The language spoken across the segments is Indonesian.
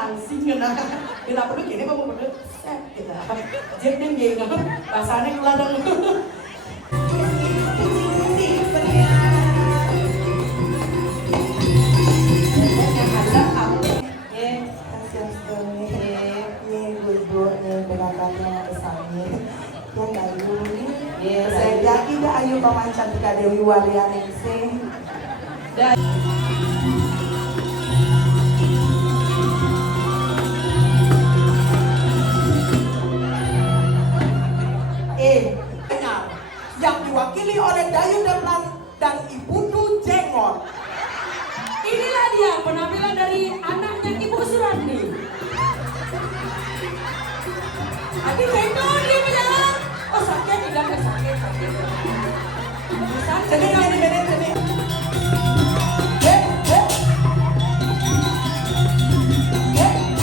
langsing na. Kita perlu gini mau perlu set kita. Jetnya gini bahasanya keladang. Tidak ayo pamancan tika Dewi Walianingsih. Yang diwakili oleh Dayu Deplan dan Ibu Nu Jengot. Inilah dia penampilan dari anaknya Ibu Surandi. Adik Jengot dia menjalan. Oh sakit tidak sakit. Jadi ini.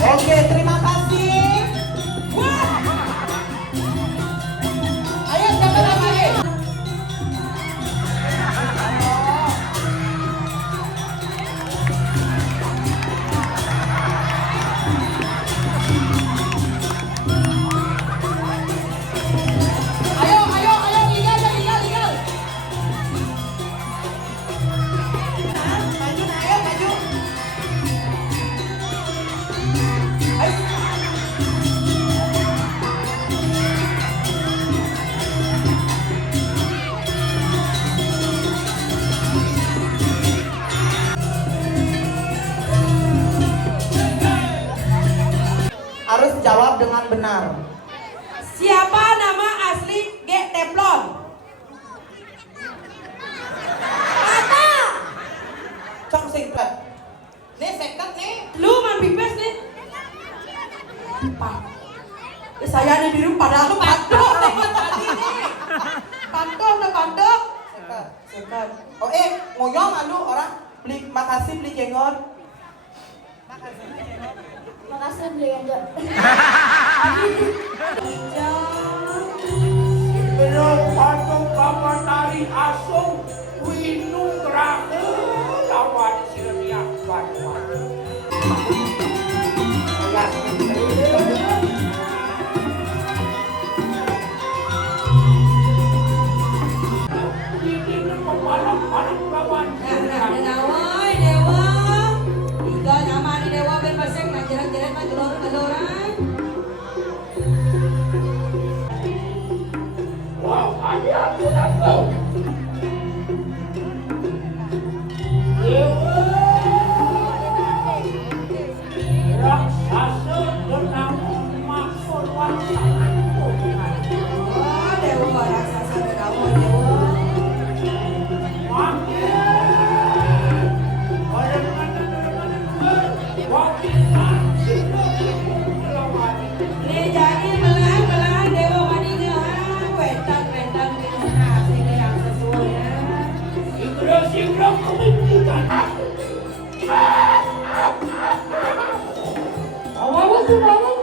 Oke, terima kasih. Ayo siapa lagi? Harus jawab dengan benar. Siapa nama asli G. Teflon? Apa? Cok singkat. Nih singkat nih. Lu man pipes nih. Pak. Saya nih di rumah padahal pantok tadi nih. Pantok. Singkat. Oh ngoyong malu orang beli makasih beli jenggot. Makasih beli enggak. Belum patung paman tari asung winung kerana lawan silmiah Bandung. Ini malam lawan. Dewa. Tiga nama di Dewa berbaseng ngajaran-jaran gelor-geloran. Wow, ada aku datang. Dewa. Raksasa bernama Maksud Wangsangan. Oh, Dewa raksasa bernama Dewa. Ini jadi belang Dewa Wadinya wetan sehingga yang sesuai ya. Segera kemimpikan aku. Awas bangun.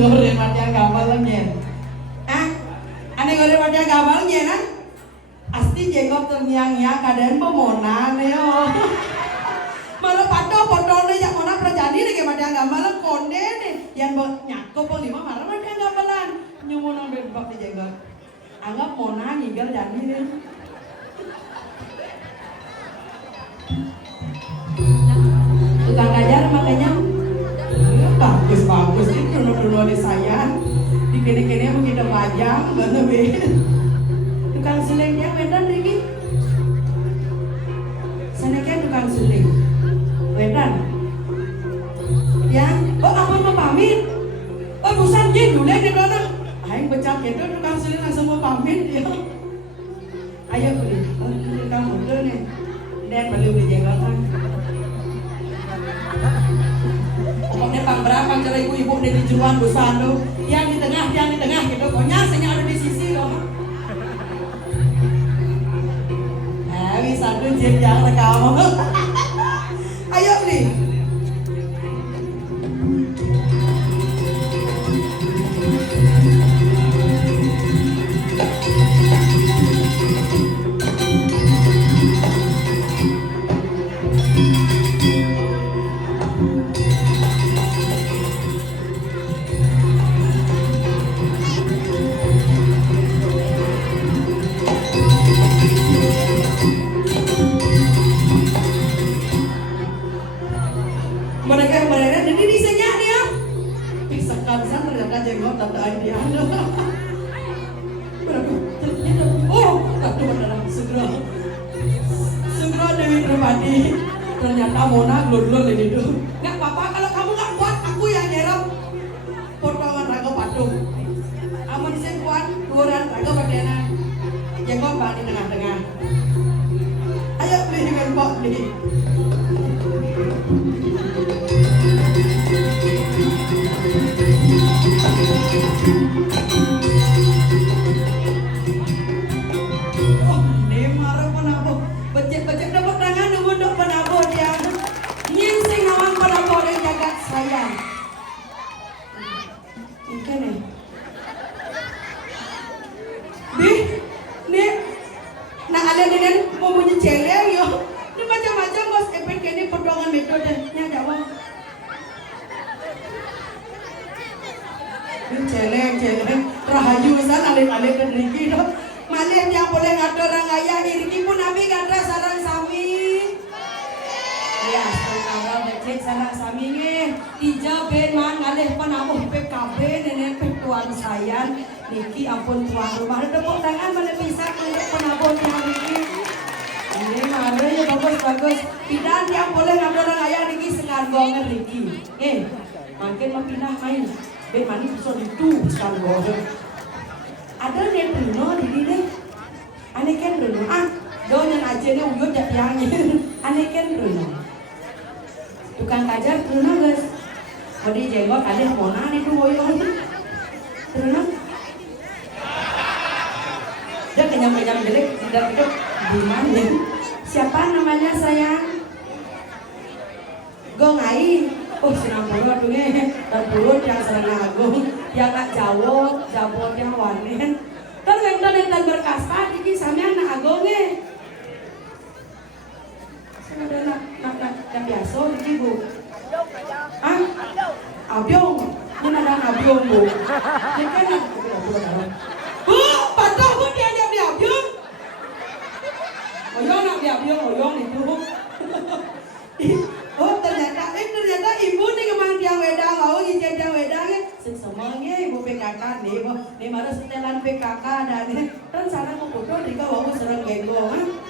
Goreng macam gambar lagi. Aneh goreng macam gambar lagi kan? Asti jenggot terngiang-ngiang kadang pemonan yo. Malah foto nih jak mona terjadi nih macam gambar konde nih. Yang nyakop lima marah macam gambaran. Nyumuna bebak di jenggot. Anggap mona nyigal jadi nih. Tukang ajar makanya. Bagus ini dulu di saya di kene begitu panjang banget be. Tukang selengnya wedan Riki sananya tukang seleng wedan ya. Oh apa mau pamit, oh busan je dulu di mana aing becak itu tukang seleng langsung mau pamit ya. Ayo beli tukang model nih dan beli jenggotan. Pokoknya pang berapa cara ibu-ibu di juruan busan lu yang di tengah gitu. Pokoknya senyap ada di sisi loh. Bisa tuh jam yang rekam. Ayo nih. Jenggot tanda dia. Oh, aduh beneran segera Dewi Drupadi. Ternyata Mona glur-glur ini tuh. Nggak apa-apa kalau kamu nggak kuat, aku yang nyerap potongan raga patung. Amun saya kuat, luaran raga bagiana. Jenggot pak di tengah-tengah. Ayo beli dengan pak nih. Oh, ini marah penabo. Becek-becek dapat tangan nunggu dok penabo dia. Nyingsing nawang penabo dan jagat sayang. Mungkin nih. Nih, nah kalian mau bunyi celeng yo. Ini macam-macam bos efek ini perdoangan metodenya jawab. Celeng rahayu san alih-alih ke Riki dok. Malih yang boleh ngatur orang ayah Riki pun nabi ganda sarang sami. Ya, sekarang becek sarang sami nge. Ija ben man ngalih panabuh PKB nenek tuan sayang. Riki ampun tuan rumah tepuk tangan boleh bisa untuk penabuhnya Riki. Ini mana ya bagus. Pindah yang boleh ngambil orang ayah Riki sengargongan Riki. Makin mah pindah main. Ben mani bisa itu sengargongan. Ada nih Bruno di sini. Aneh kan Bruno. Doyan aja nih uyut jadi angin. Aneh kan Bruno. Tukang kajar Bruno guys. Mau di jenggot ada mona nih tuh boyong. Bruno. Dia kenyang-kenyang jelek tidak itu gimana? Siapa namanya sayang? Gongai. Oh senang puluh tuh dan puluh yang senang agung, yang nak Jawa, yang wanen. Kan lentan berkasa, jadi sampean nak agongnya. Ada nak biasa, jadi bu. Abyong, ini ada abyong bu. Ini kan bu, patah bu diajak dia abyong. Oyong itu. Oh ternyata ibu nih kemang tiang wedang, mau ngijek tiang wedangnya. Semuanya ibu PKK nih, nih mana setelan PKK dan kan sana mau foto di kau mau serang genggong.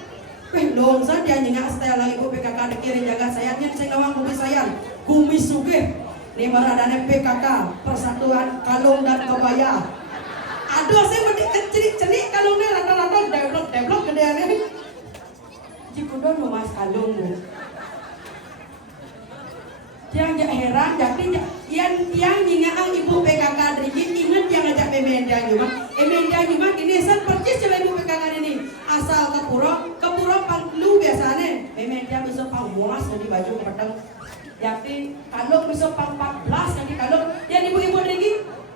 Dong saja nyengak setelan ibu PKK kiri jaga sayatnya saya ngawang kumis suge. Nih mana ada PKK Persatuan Kalung dan Kebaya. Aduh saya mending cerik kalungnya rata-rata develop gedeannya. Cikudon mas kalung bu. Yang heran jadi yang nyingaan ibu PKK Riki ingat yang ngajak Emendang juga ini san percis coba ibu PKK ini asal kepuro panglu biasanya Emendang bisa pangmuas jadi baju kepeteng jadi kalung bisa pang 14 jadi kalung yang ibu Riki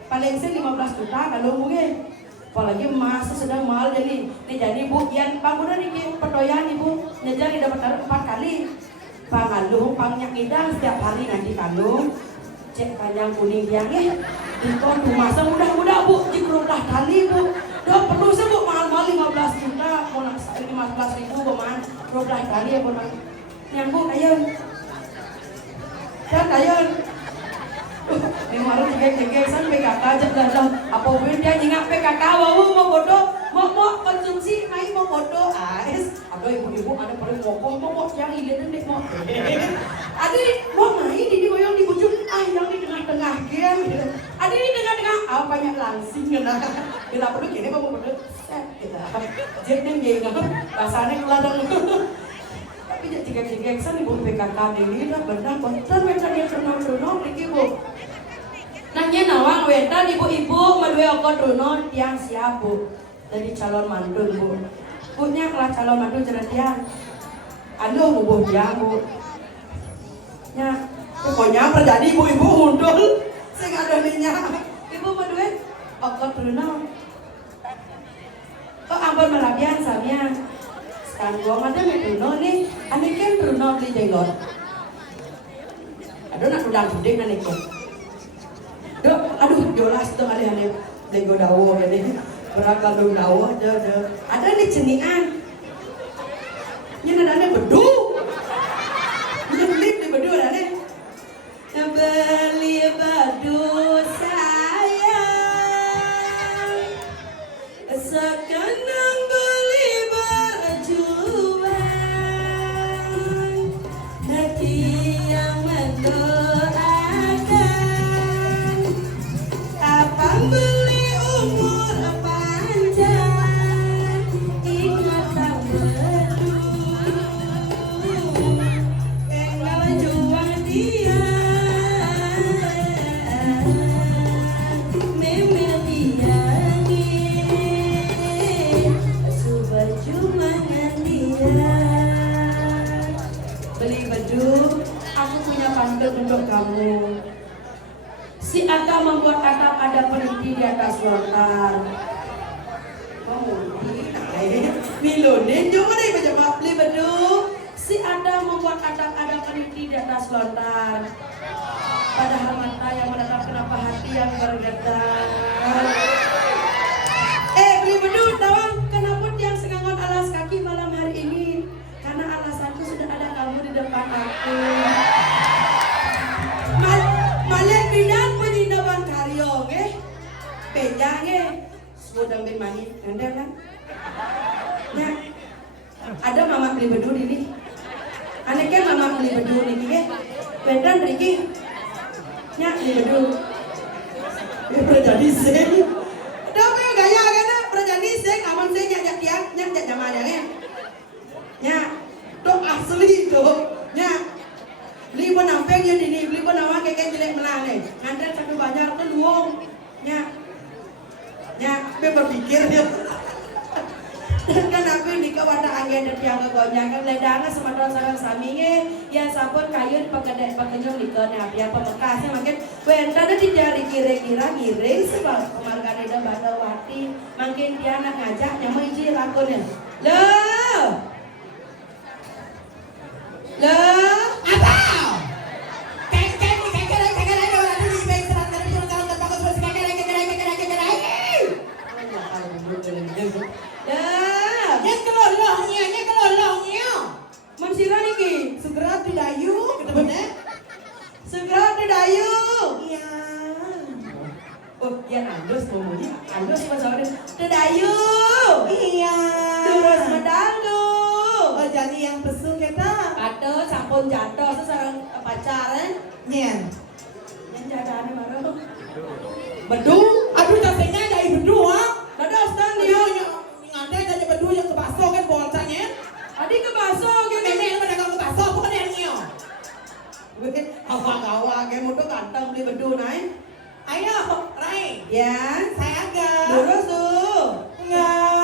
paling sih 15 juta kalung mungkin apalagi emas sedang mahal jadi bu yang panggunan Riki perdoyan ibu ngejar dapat 4 kali pangalung, pangnyakidang setiap hari nanti kalung cek panjang kuning yang dikon masa mudah-mudah bu jika kali bu udah perlu sebut mahal-mahal 15 juta mau 15 ribu kemana 12 kali ya bu yang bu kayon kan kayon ini malu jegek san PKK aja lah apa pun dia nyingap PKK mau bodoh mau konsumsi main mau bodoh ada ibu-ibu ada paling mau yang ilirin deh mau ada mau main di goyong di bujur yang di tengah-tengah gen ada di tengah-tengah banyak langsing kena kita perlu gini mau bodoh kita jadi nggak rasanya keladang tapi jika san ibu PKK ini dah benar betul mereka dia renang lagi bu nanya nawang wedan ibu-ibu madue okot runon tiang siap bu jadi calon mantu bu punya kelas calon mantu ceretian anu bu dia bu nya pokoknya terjadi ibu-ibu mundur sing ada minyak ibu madue okot runon kok ampun melabian samia sekarang gua ada meduno nih ane kan runo beli jenggot aduh nak udang gede ane kan aduh jolas tuh ada lego dawo gini berakal dong dawo ada nih cenian yang ada bedu beli bedu ada nih beli bedu sayang sekarang beli berjuang hati yang beli umur panjang ingatan berdulu enggal juang dia memel dia suberjuangan dia beli baju aku punya pantun untuk kamu. Si Aka membuat atap ada peniti di atas lontar. Oh, Milonin juga deh baca beli beduk. Si Aka membuat atap ada peniti di atas lontar. Padahal mata yang menatap kenapa hati yang bergetar. Beli beduk, tawang kenapa tiang sengangon alas kaki malam hari ini? Karena alasanku sudah ada kamu di depan aku. Malek bidan penyindawan karyong pejang sudah bin mani anda kan ya Ada mama beli bedu ini. Aneh kan mama beli bedu niki ke. Bedan Riki. Nya beli bedu. Ya berjadi sing. Dah apa gaya kan berjadi sing aman sing nyak dia nyak zaman ya. Nya tuh asli tuh. Nya beli penamping ya dini, beli penawang kayak jelek menang nih. Nganter satu banyak tuh luang. Nya berpikir dia. Kan aku di kawada angin dan tiang kegonya kan ledanga semadon sarang saminge ya sampun kayun pekenyong likenya biar pemekasnya makin wentana tidak dikira-kira ngiring sebab kemargane da Badawati makin dia anak ngajak yang mau iji lakonnya loh apa Mansira niki, segera Dayu, ketemu segera Dayu. Iya. Oh, ya andus ngomongnya, andus bahasa Dayu. Iya. Terus mendalu. Oh, jadi yang pesu kita. Kata sampun jatuh sekarang pacaran. Nyen. Nyen jadane baru. Bedu, aduh jasanya jadi bedu ah. Ada stand dia. Ngandai jadi bedu yang ke bakso kan bocahnya. Adik ke bakso gini. Nenek pedagang ke bakso bukan yang nyo. Awak-awak kayak mau tuh kantong beli bedu naik. Ayo, Rai. Ya, saya agak. Lurus tuh. Enggak.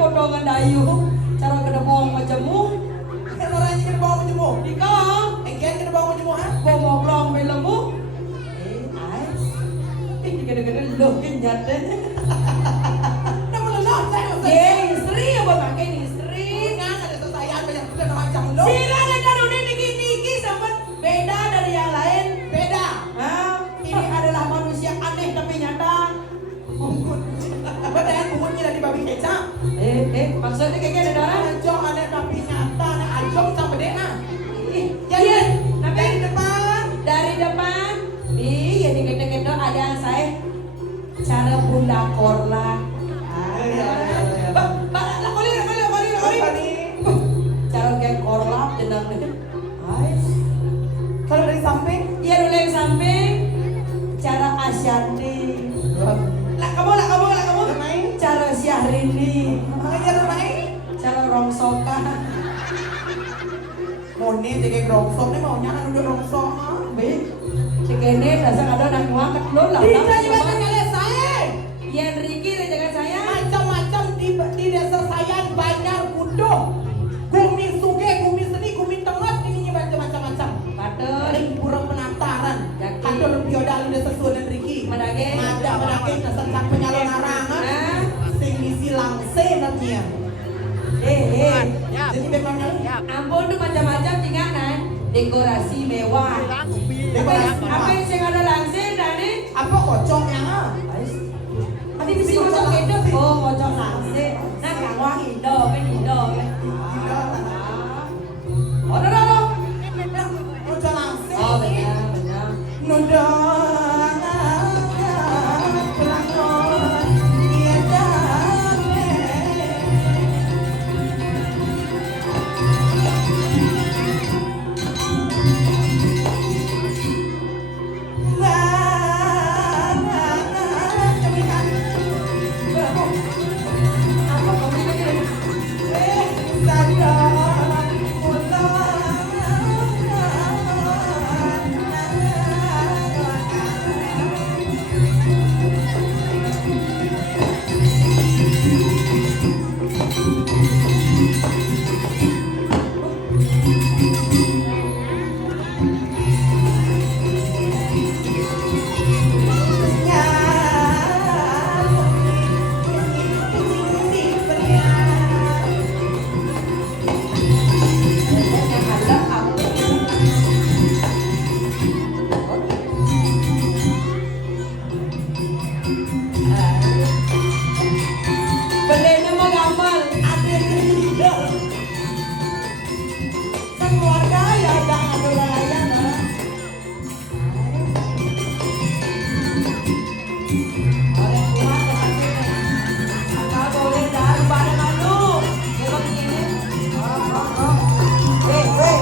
potongan dayu cara kena bawang macammu kan orangnya kena bawang macammu dika enggan kena bawang macammu ha bawang moblong belemu ais gede-gede lo kenyat deh nama lo saya istri apa pakai istri nggak ada kesayaan banyak juga macam lo sira dan udah niki sama beda dari yang lain beda ini adalah manusia aneh tapi nyata apa dan bumbunya dari babi kecap maksudnya kayak ada darah ajong aneh tapi nyata aneh ajong sama DNA jadi dari depan nih jadi gede-gede ada saya cara bunda korla cara kayak korla jenang nih kalau dari samping iya dulu dari samping cara Asyanti lah kamu cara Syahrini cara Rongsoka Moni tiga rongsok nih maunya kan udah rongsok segini dasar ada anak muakat lo lah tidak juga kalian saya yang Riki dan jangan saya macam-macam di desa saya banyak kudo gumi suge gumi seni gumi tengah ini macam-macam kata pura penataran kata biodal udah sesuai dan Riki madage dasar cak penyalon arangan sing misi langsung namanya jadi memangnya ampun tuh macam-macam tinggal kan dekorasi mewah. Apa yang saya ada langsing Dani? Apa kocok yang Nanti bisa kocok itu. Oh, kocok langsing. Nah, kawang Indo kan Indo kan. Oh, dah. kocok langsung. Oh, benar. Nodong Belinya mau gambar. ada tidak keluarga ya ada raya nah. Oleh kuat apa boleh dah pada malu. Kalau begini. Weh.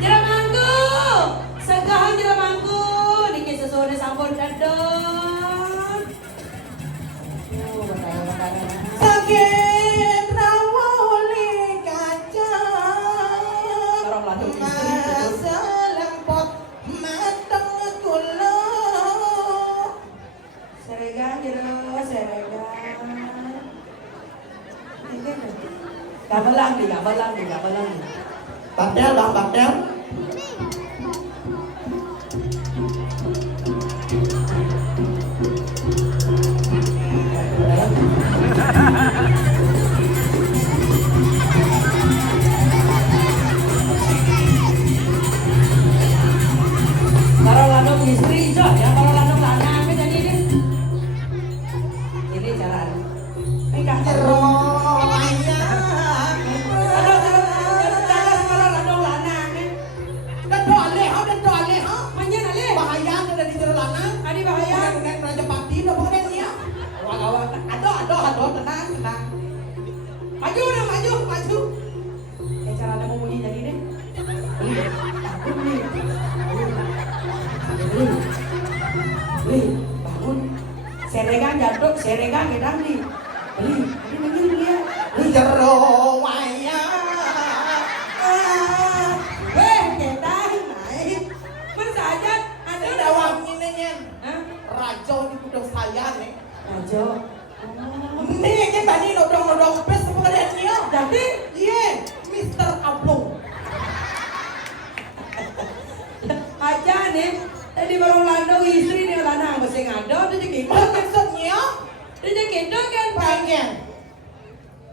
Jeramangku, segahan jeramangku, dikit sesuai sampun dadon. Sakit rawoli kaca Barang laduk istri, masa lempot matang kula seregan seregan. Gabelang nih. Bakdel bang bakdel Barang laduk istri, Jo, ya barang laduk lanang kan jadi ini. Ini cara. Enggak jero ayah Barang laduk lanang kan. dan doa ha Manyan ale. bahaya ada di jero lanang Adi bahaya. bukan raja pati udah bukan dia ado tenang maju Cara ada mau bunyi jadi deh. Beli, bangun. Seregan jatuh, seregan gedang nih. Beli, tadi manggil dia. di jero ayah Ketang naik. Masa aja ada ada wangi nyen Hah? rajo di kudung saya nih Rajo. nih kan tadi nodong pes sebenarnya Jadi, iya Mr. Ablong aja nih. Tadi baru landau istri dia lanang masih ngado, dia jadi maksudnya Dia jadi kan. pengen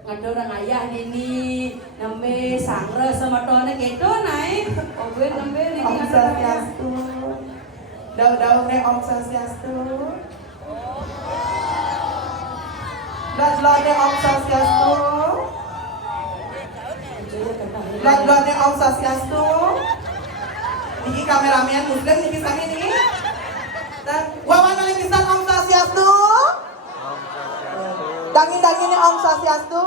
Ngada orang ayah ini nambe sangre sama tone kedo naik. Obe nambe ini Om ngada orang ayah. Swastiastu. Daun-daun nih Om Swastiastu. Lot-lotnya Om Swastiastu. Lot-lotnya Om Swastiastu. Niki kameramen muslim niki sami niki. Dan wawan paling pisan Om Swastiastu. Dangin-danginnya Om Swastiastu.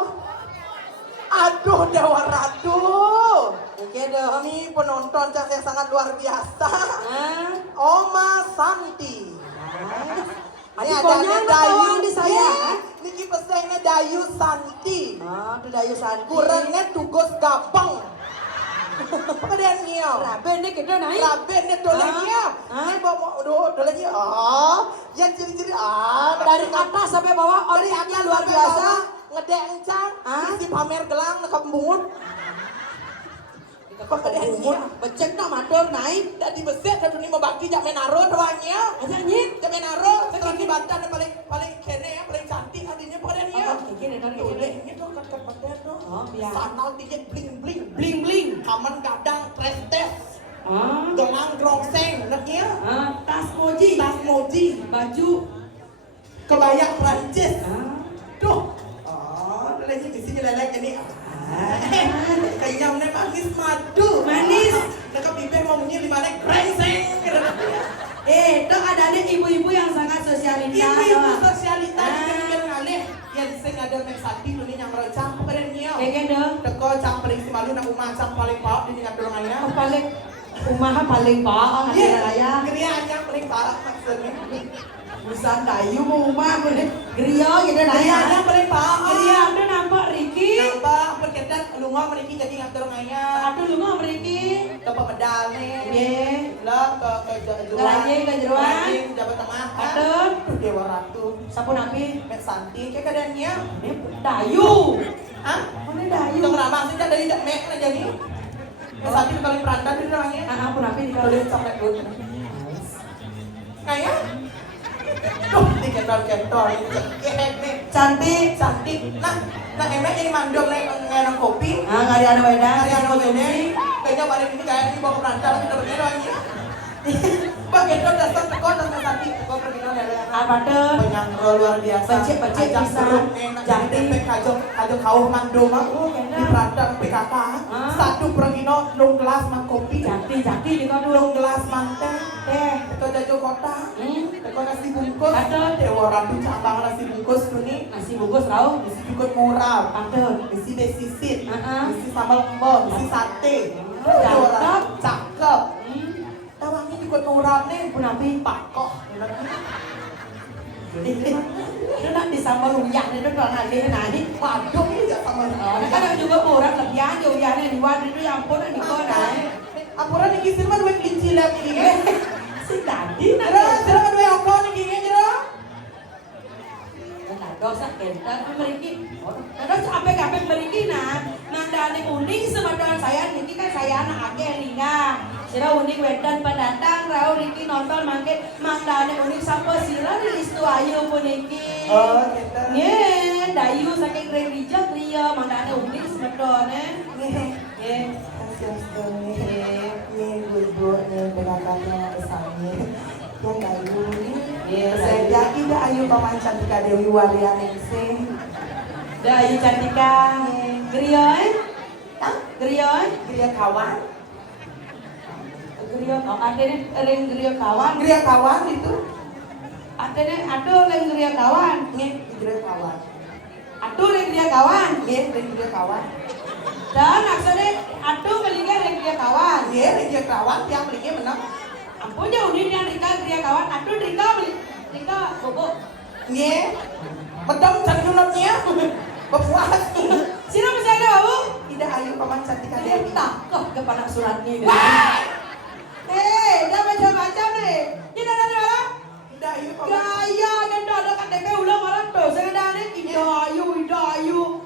Aduh Dewa Ratu. Oke deh, ini penonton yang sangat luar biasa. Oma Santi. Ini ada Dayu di saya. Niki pesennya Dayu Santi. Itu Dayu Santi. Kurangnya tugas gapang. Kemudian nyiau. Raben deh kedo naik. Raben nih dolenya. Ini bawa dolenya. Yang ciri-ciri Dari atas sampai bawah orangnya luar biasa. Ngedencang, isi pamer gelang nekap bungut. Kemudian nyiau. Becek nak matur naik. Dan dibeset satu ini membagi jak menaro doanya. Aja nyit. Jak menaro sekarang di Banten yang paling kene ya, paling cantik hatinya pada nyiau. Gini kan Dolenya tuh kat paten tuh. biar. Sanal tinggi bling bling. Bling bling. Kaman gadang prestes. Gelang grongseng neknya. Tas moji. Tas moji. Baju. Kebaya Prancis. Tuh. Lagi di sini lelek ini. Kayaknya manis madu. Manis. Nekap bibir ngomongnya di mana grengseng. Itu adanya ibu-ibu yang sangat sosialita. Ibu-ibu sosialita juga ngalih. Yang sing ada Meksati lu nih yang merecang keren nyiau. Kayak dong. Teko cang paling si malu nak umah cang paling pahok di tingkat dorong ayah. Paling umaha paling paang ada raya. Geria cang paling pahok maksudnya. Busan Dayu mau umah boleh. Geria gitu Geria naya. cang paling pahok. Geria ada nampak Riki. Nampak perketan lunga mereka jadi ngat dorong ayah. Aduh lu mau Riki. Ke medal nih. Ye. Lah ke jeruan. Ke jeruan. Jabat tengah. Aduh. Dewa Ratu. Sapu napi. Meksati kayak keadaannya. Ini Dayu. Hah? Mana Dayu? Itu kenapa sih dari mek aja nih? Meksati paling perantan di orangnya. Ampun napi di Boleh coklat dulu. Kayak tuh dikentol-kentol nih. Cantik. Cantik. Nah emek jadi mandor nih ngenang kopi. Ngari ada wedang. Hari yang ini kayaknya balik ini kayak ini bawa perantan kita begini doangnya. Bagian itu dasar teko dasar cantik. Teko pergi dong ya. Apa tuh? Penyangro luar biasa. Becek bisa. Jadi kajo kau mando mah. Di perantan PKK. Satu pergino nung gelas man kopi. Jati di kau dulu. Nung gelas man teh. Teko jajo kota. Teko nasi bungkus. Dewa Ratu cabang nasi bungkus tuh nih. Nasi bungkus tahu? Isi bungkus murah. Aduh. Isi besisit. Isi sambal embon. Isi sate. Cakep. Cakep. Tawangnya juga murah nih. Punapi Pakoh. itu nak disambal uyah itu kalau nanti nanti. Waduh ini gak sama. Kan juga murah lebihan uyahnya di wadah itu yang pun di kau naik. Apuran nih kisir mah duit kelinci lah gini. Si tadi nak. Jero kan duit apa nih gini jero? Nah dosa kental meriki. Nah sampai meriki nandane uning semadon saya niki kan saya anak akeh linga. Sira unik wedan pendatang rau Riki nonton mangke mangdane unik sampai sira ristu ayu puniki. Oh, gitu. Nye, Dayu saking Rija Ria mangdane unik semedone. Nggih. Nih ibu nih pengakarnya pesannya yang Dayu nih. Saya Dayu. jadi dah Ayu paman Cantika Dewi Walia Ningsih. Dayu Cantika. Grioy. Grioy. Gria kawan. Gria adene ring gria kawan. Gria kawan itu. Adene aduh ring gria kawan. Nih gria kawan. Aduh ring gria kawan. Nih gria kawan. Dan aksane aduh melingkar ring gria kawan. Nih gria kawan yang belinya menang. Ampun ya unin yang Rika gria kawan. Aduh Rika bobo. Nih betul cantunnya. Berpuas. Sira masih ada babu? Tidak Ayu paman Cantika Dia Dewi. takut ke panak suratnya ini. Wah! Dia macam-macam nih. Ini ada di mana? Tidak Ayu paman. Gaya kan ada KTP ulang orang tuh. Saya ada nih. Ida Ayu.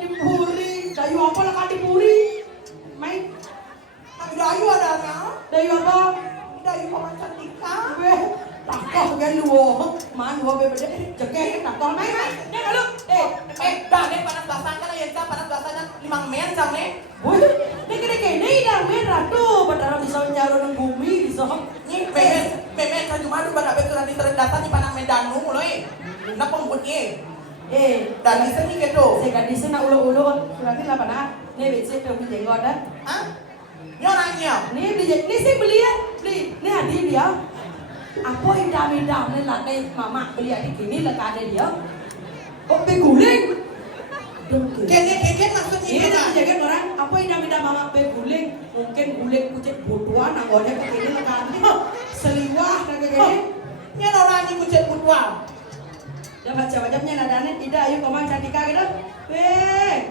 Dipuri. Dayu apa lah kan dipuri? Main. Tidak Ayu ada nggak? Dayu apa? Tidak Ayu paman Cantika. Takut kan luo, man luo bebede, jekek takut main main, ya kalau, Dah nih panas basahnya lah ya, panas basahnya 5 men samne. woi, ini kene dah main ratu, padahal bisa nyaruh bumi bisa. Ni memen kan cuma tu pada betul nanti terendatan di panang medanu mulai. Nak pembunyi. Dan di sini gitu. Saya di sana ulu-ulu, berarti lah mana? Nih becek tuh jenggot dah. Hah? Ni orangnya. Ni saya beli ya, ni hadir dia. Apa idam-idam ni lah ni mama beli adik ini lah ada dia. Kok beguling? Kek maksudnya Ini gimana? nak jaga orang. Apa idam-idam mama beguling? Mungkin guling kucing butuan, anggotnya ke sini lah kan. Seliwah dan kayak gini. Ni orangnya kucing putwal. Dia macam-macamnya nadanya tidak ayo komang cantika gitu.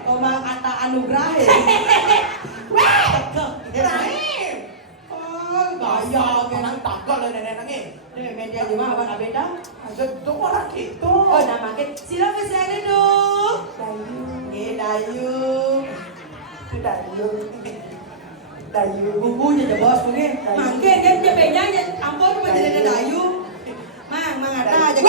Komang Atta Anugrah ya. Rahim. Oh, Gaya gaya ke nang takut lah nenek ni. Nih media di mana abang abeda? Ada tu orang gitu. Oh, nama kita sila bersama dulu. Dayu. Dayu. Buku je bos mungkin. Mungkin kan dia penyanya ampun cuma jadi Dayu. Mang Atta aja.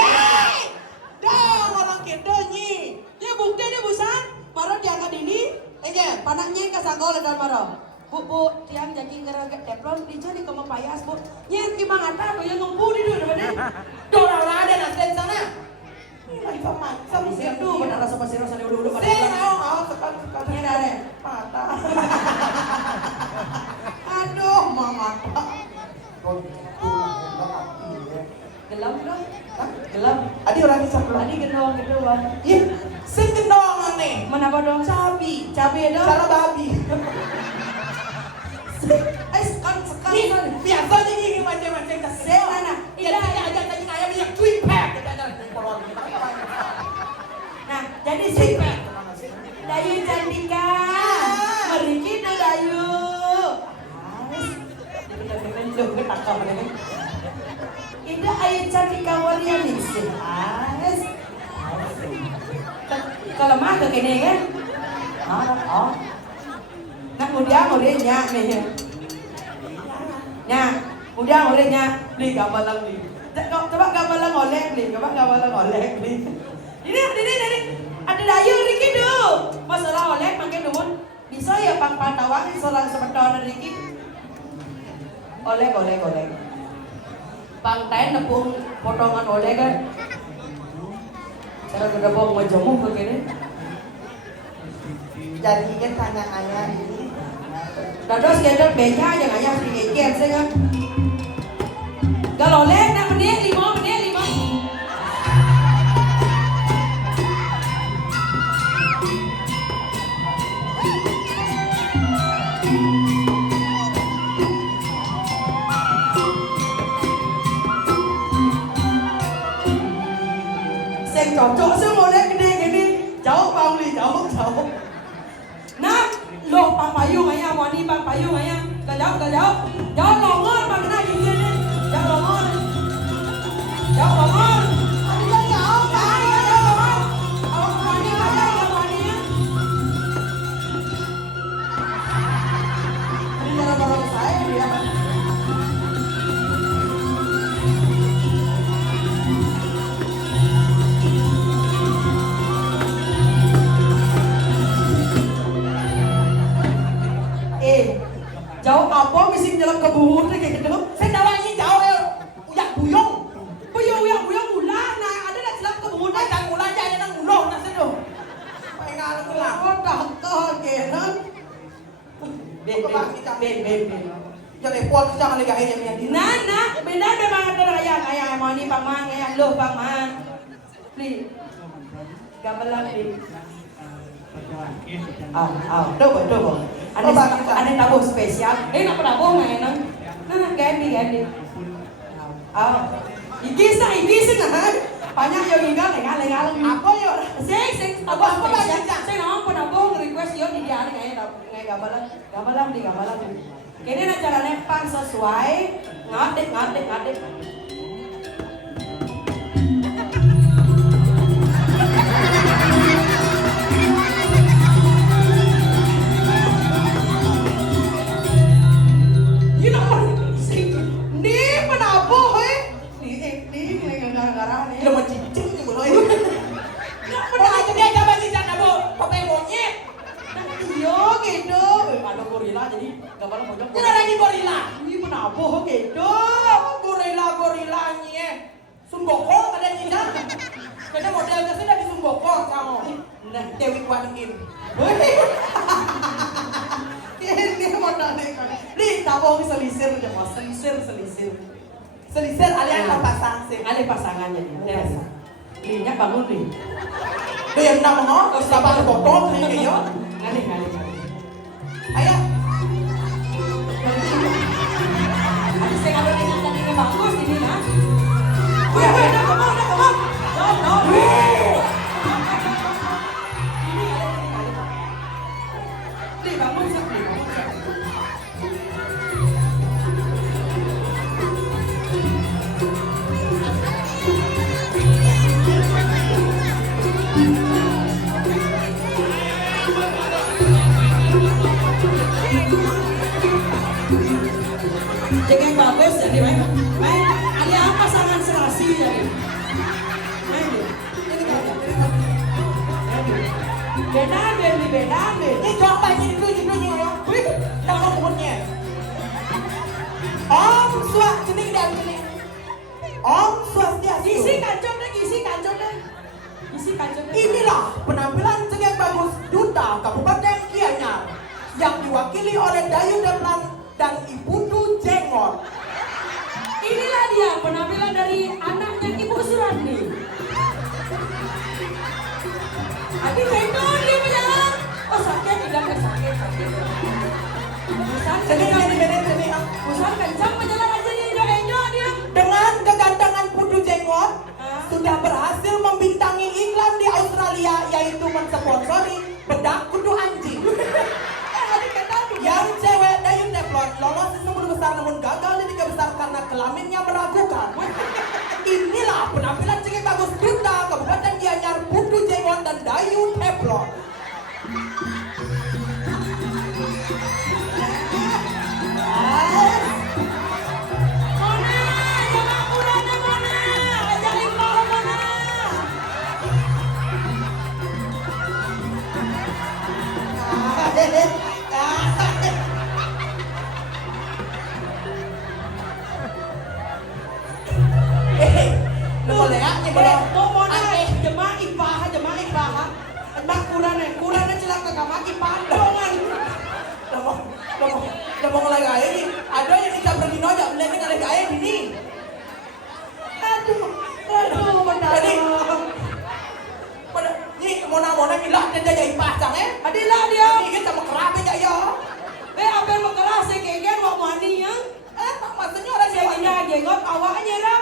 Dah orang gitu ni. Dia bukti dia busan. Marah diangkat ini. Panaknya ke sanggol dan marah. Bu, tiang janji ngeragat teflon dijadi ke mapayas bu. Nyen ki Mang Atta tu yang ngumpu di dulu mana? Dorang lah ada nasi sana. Ini macam-macam Situ benar rasa pasir rasa dulu pada. Sekarang Ini ada. mata. Aduh, Mang Atta. Gelam dong. Gelam. Adi orang ni siapa? Tadi gendong gitu bang. Iya, sing gendongan ni. Mana apa dong? Cabi. Cabai dong. Cara babi. Sekali. Biasanya ni macam-macam tak Senana. Iya, ada tadi ayam yang twin pack. Nah, jadi sih Dayu Cantika. Meriki tu Dayu. Ini Ayu Cantika Wariani sih. Kalau mah ke kene kan? Oh. Nak mudia nyak nih. Nyak, mudia nyak. Beli gambalang beli. Coba gambalang oleh beli. Coba gambalang oleh beli. Ini. Ada Dayu Riki tu. Masalah oleh makin dumun. Bisa ya pang pantawang seorang sebentar Riki. Oleh. Pang tain nepung potongan oleh kan. Cara kedapong majemuk begini. Jadi kan tanya ayah ini. Dados gendong beca aja ayah sedikit sih kan. Kalau oleh nak menit 5 menit 5. Sen cocok semua oleh gede jauh bang li jauh. Nah, lo pang payung ayah wani pang payung ayah. Jauh longon pang kena gini ni. Jauh longon. Ada jauh longon. Awak wani ada yang wani ya. Ini barang-barang saya dia. Jauh apa mesti dalam kebun kayak gitu. Saya tahu ini jauh uyak buyung. Buyung ulah nah ada dah dalam kebun. Macam ulang je ada nang ulung nak sedu. Pengal ulang. Oh dah ke kan. Ben. Jadi puas jangan lagi ayam yang di. Nah, benda memang ada ayah mau ni paman ayah lo paman. Please. Gamelan please. Double. Ada tabung spesial. Nak tabung ngan? Nah, ganti. Igis nah. Banyak yang ingat lengal. Apa yo? Sing apa banyak. Saya nak pun tabung request yo di dia ngai gamelan di. Kini nak cara nempang sesuai ngatik. cicing gitu loh. Pernah aja dia coba cicak nabo topeng monyet. Iya gitu. Ada gorila jadi gambar pojok. Tidak lagi gorila. Ini kenapa gitu? Gorila-gorilanya. Sun Gokong ada nyidam. Karena modelnya sih dari Sun Gokong kamu. Nah, Dewi Kwan Im. ini modalnya kan. Nih, tabung selisir aja mas, selisir. Selisir alias Nah. pasang sih. Ada pasangannya nih. Nih, bangun nih. Dia yang nama no, siapa botol kayaknya. Ngalih. Ayo. Habis saya kalau dengan tadinya bagus ini nah. Udah kamu. No. Nih, bangun sih. Cek yang bagus jadi main ada apa pasangan serasi jadi main ini kan beda Ini coba ini dulu ya. Wih, nama umurnya. Om Swat jening dan jening. Om Swastiastu. isi kancot deh Inilah penampilan cengeng bagus Duta Kabupaten Gianyar yang diwakili oleh Dayu Deplan dan Ibu Du Jengor. inilah dia penampilan dari anaknya Ibu Surandi. Adi tengok dia berjalan. Oh sakit tidak sakit. Busan kencang berjalan aja dia enyo dia. Dengan kegantengan Putu Jengor sudah berhasil membintangi iklan di Australia yaitu mensponsori bedak kudu anjing. Yang cewek Dayun Teflon lolos di 10 besar namun gagal di 3 besar karena kelaminnya meragukan. Inilah penampilan cengeng bagus Duta Kabupaten Gianyar Putu Jengor dan Dayun Teflon. Mona, jangan pulang Mona. Ajarin kau Mona. Boleh ya? Boleh. Oh Mona, jemaah ibah. Mbak kurana celaka kamaki pandongan. Udah mau mulai gaya nih. Ada yang kita pergi aja, mending ada gaya ini. Aduh, Jadi, ini mona gila dan dia jadi pasang Adilah dia. Ini kita mau kerabe aja ya. Apa yang mengeras kegen mau mani ya? Maksudnya orang siapa? Jadinya jenggot awaknya dah.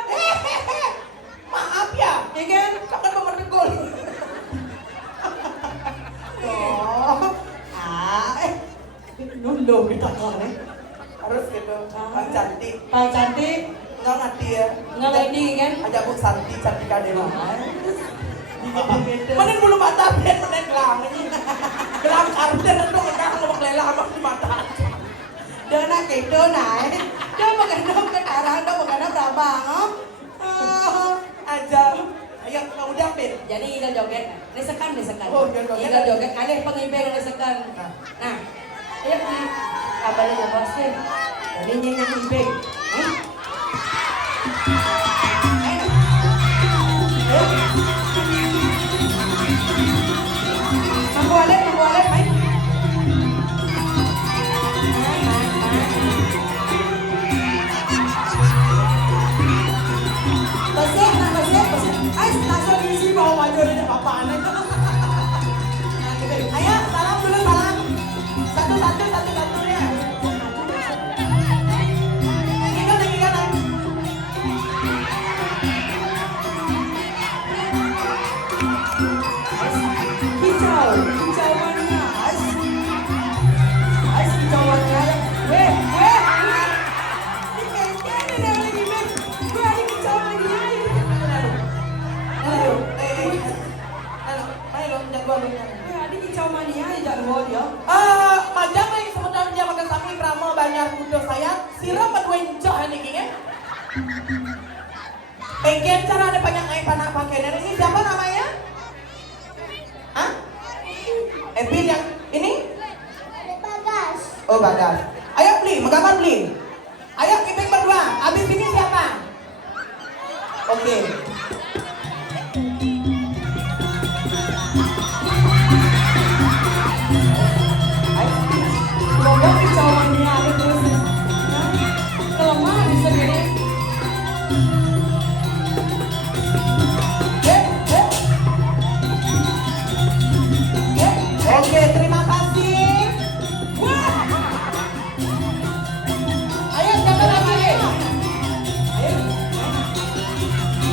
Maaf ya. Kegen. Jangan memerdekul. Nunduk kita kau nih. Harus gitu. Bang cantik. Pak cantik, Enggak ngerti ya. nggak lagi kan? Aja bu Santi cantik adela. Mending bulu mata biar mending gelang ini. Gelang karden itu enggak ngomong lela sama di mata. Dona gitu naik. Dia mengendong ke arah, dia mengendong berapa? Aja. Ayo mau udah pin. Jadi igal joget, desekan. Oh, igal joget. Igal joget, kalih pengimpeng desekan. Nah, ayo di kabarnya ya bos deh. Jadi nyenyak impeng. Mampu alik, main. Basir. Ay, langsung diisi bawa maju di apaan itu. Ayo salam dulu salam. Satu ya. Tinggi kanan. Kicauannya, ais kicauannya. Weh. Ini kayaknya nih lagi men. Gue ada kicauan lagi. Egen cara ada banyak yang panah pakai. Dan ini siapa namanya? Hah? Epin yang ini? Bagas. Oh Bagas. Ayo beli, menggambar beli. Ayo Iping berdua. Abis ini siapa? Oke. Semoga kicauannya ada terus. Kelemah bisa jadi. Oke, terima kasih. Ayo, siapa lagi? Ayo.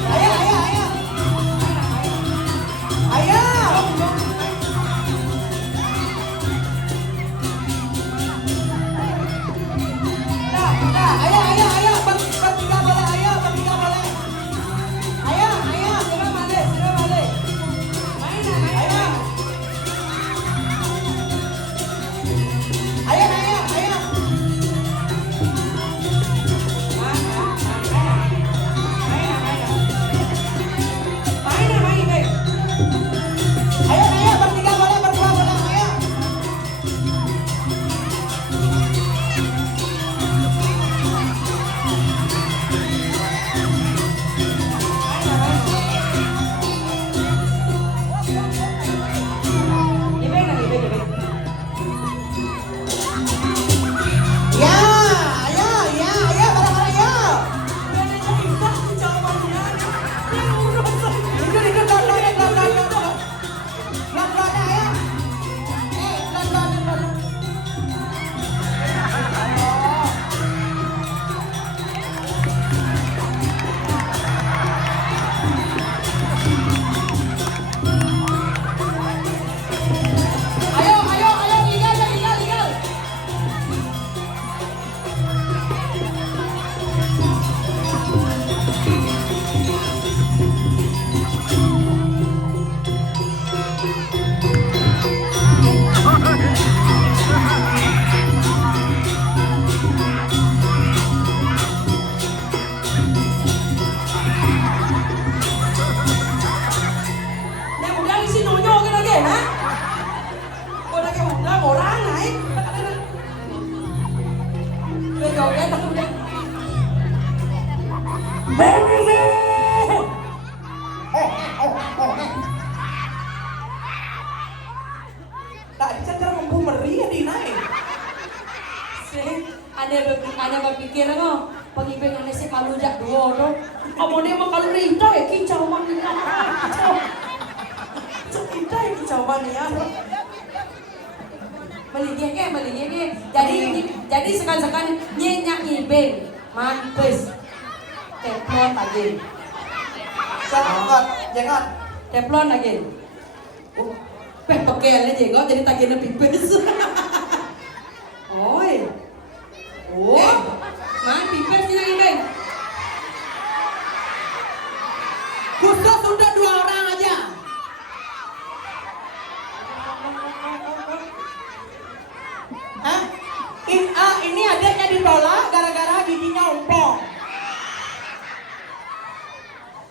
Ayo, ayo, ayo. Ayo. Nah, ayo, ayo, ayo. Bertiga boleh, ayo, bertiga boleh. Ayo, ayo, sudah balik, sudah balik. Ayo. Ayo, ayo, ayo. Ayo, ayo, bertiga boleh, berdua boleh, ayo. Ya, ayo, ya, ayo, bareng-bareng, ayo. Duduk, lon, ayo. Lon. Ayo, legal. Yang udah isi nonyo kan lagi, ha? Udah kayak udah orang naik. Joget aku udah. Tak bisa cara membumeri ya dinaik. Ada berpikir no, pengibing ane si kalau jak dua no. Omongnya mau kalau rita ya kicau mangnya. Kita yang kicauan ya. Melingnya. Jadi sekali-sekali nyenyak ibing, mampus. Teflon lagi. Jengot. Teflon lagi. Petokelnya jenggot jadi tagihnya pipis. Oi. Oh, man pipis sih ibing. Khusus untuk 2 orang aja. Hah? Ini adiknya ditolak gara-gara giginya ompong.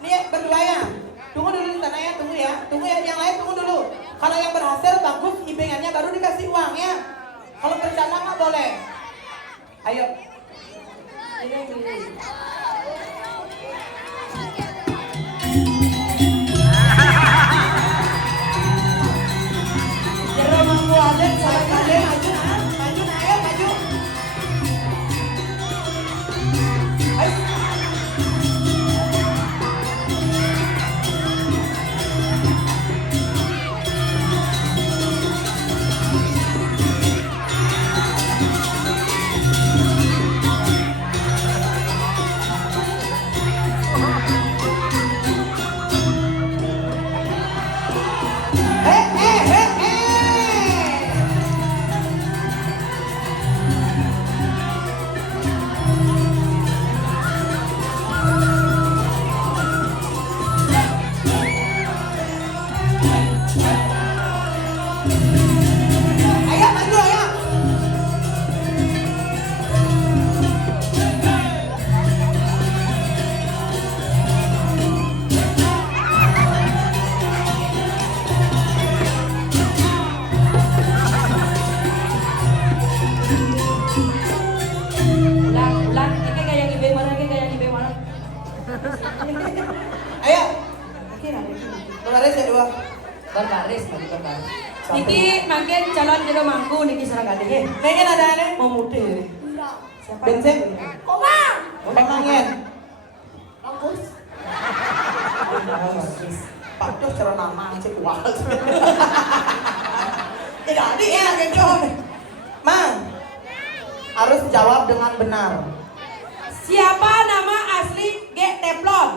Nih berdua ya. Tunggu dulu di sana ya, tunggu ya. Tunggu ya, yang lain tunggu dulu. Kalau yang berhasil bagus ibingannya baru dikasih uang ya. Kalau bercanda nggak boleh. Ayo. Jeruk manggu adet, sahabat adet, maju nah, ayo maju. Ayo. Ayo, Oke, nanti. berbaris ya dua. Berbaris, berbaris. Niki makin calon jero mangku niki serang gade he. Nengen ada ane? Mau mude. Siapa? Bensin? Komang. Pengen. Bagus. Pak Dos cara nama cek kuat. Tidak ada ya gitu. Mang, harus jawab dengan benar. Siapa nama asli G Teflon?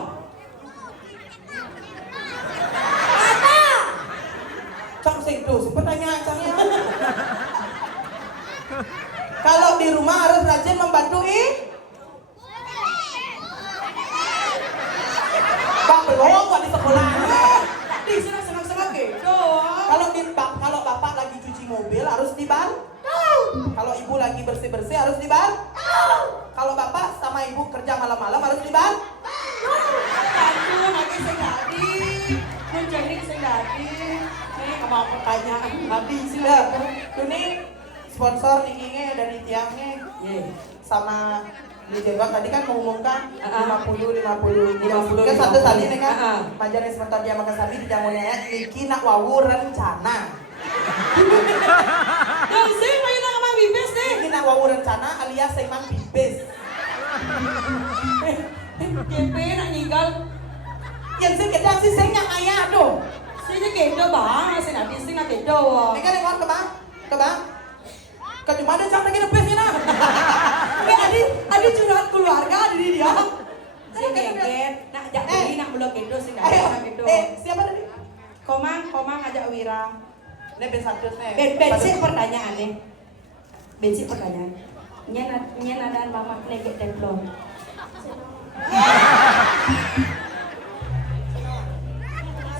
Apa? Cang sing tuh, pertanyaan cangnya. Kalau di rumah harus rajin membantu Bang belum kok di sekolah. Di senang-senang gitu. Kalau bapak lagi cuci mobil harus dibantu. Kalau ibu lagi bersih-bersih harus dibantu. Kalau bapak sama ibu kerja malam-malam harus dibantu. Aduh, nanti saya gadi. Menjenik saya gadi. Sama pertanyaan habis sudah. Ini sponsor nih dari tiangnya. Sama di Jenggot tadi kan mengumumkan 50 kan satu tadi nih kan majalah sebentar dia makan sapi di jamunya Niki nak wawu rencana Yang sing main sama bibis deh. Niki nak wawu rencana alias Seman Bibis GP nak ninggal. yang sing kedang sih saya nyak ayah tuh Sini kedo bang, sini nanti sini kedo. ini kan yang ke bang ke cuma ada cang lagi nepes ini nah Adi curhat keluarga di dia. Sini geget, nak ajak diri nak belok kedo sini nak kedo. siapa tadi? Komang ajak Wira. Ini B1 nih Bensik pertanyaan nih. Bensik pertanyaan. Nyen ada mama neget teflon.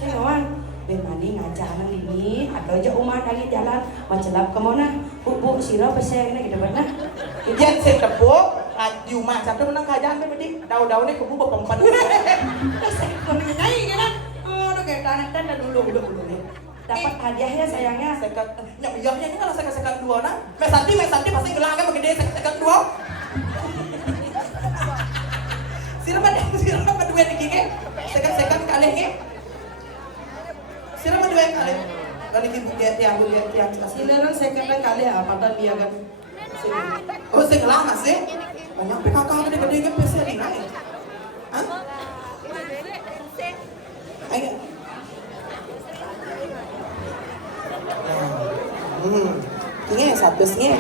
Sinoan, bemani ngajaran ini, ada aja umat lagi jalan, mencelap ke mana? Bu, sirap peseng ini gitu benar. Ijen sing tepuk, di rumah satu menang kajaan kan berarti daun-daunnya kebu berpempat. Saya kurang nyanyi kan? Aduh kayak tanah dulu nih. Dapat hadiahnya sayangnya. Sekat, nyamiyahnya ini kalau sekat dua nah, mesanti pasti gelang kan begede sekat dua. Sirama dua di gigi, sekat kali ini. Sirama dua kali. Kali ibu tiang Silaran second kali apa tan dia kan. Oh segelang masih. Banyak PKK gede-gede kan pasti ada naik. Hah? Ayo. Ini sabesnya.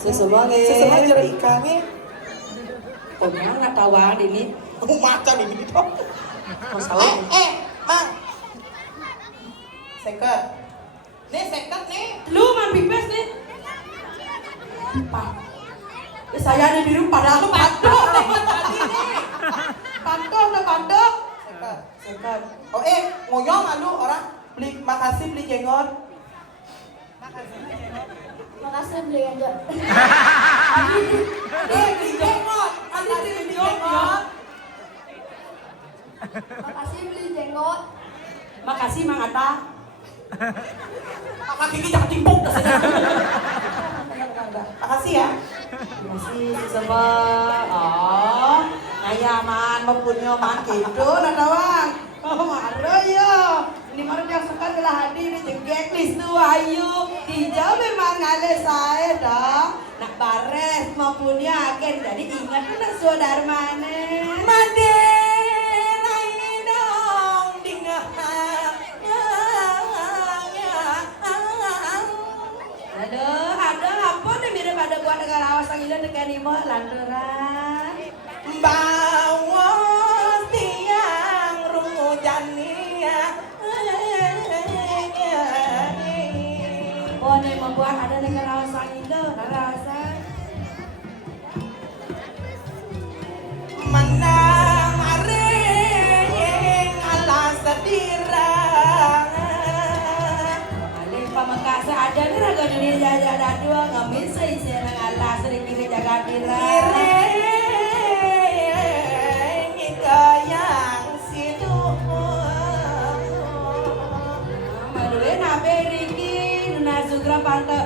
Sesemange. Jero ikannya. Pokoknya nggak tawar ini. Macam ini toh. Masalah. Mang. Seket. Nih seket nih. Lu man pipes nih. Pak. Saya di biru padahal patok tadi nih. Patok. Seket. Oh ngoyong alu orang beli makasih beli jenggot. Makasih beli enggak. Beli jenggot. Makasih beli jenggot. Makasih beli jenggot. Makasih Mang Ata. Kakak gigi jangan timpuk dah sini. Makasih ya. Makasih sesama. Oh, ayaman mempunyai man gitu nadawang. Oh, maro yo. Ini maro yang suka telah hadir di jengget list tu ayu. Dijauh memang ngale saya dah. Nak bares mempunyai agen jadi ingat kan saudara mana. Made naik dong dingah. Ada apa nih mirip ada buat negara awas angin dekat ini mah lantaran. Bawa tiang rungu jania. Oh nih membuat ada negara awas angin rasa. Menang areng alas sedirang. Alih pamekasa ada nih raga dunia jajak dadua ngamin seisi nang alas sering kiri jaga dira. Ireng goyang situ. Madule nabe riki nuna sugra pante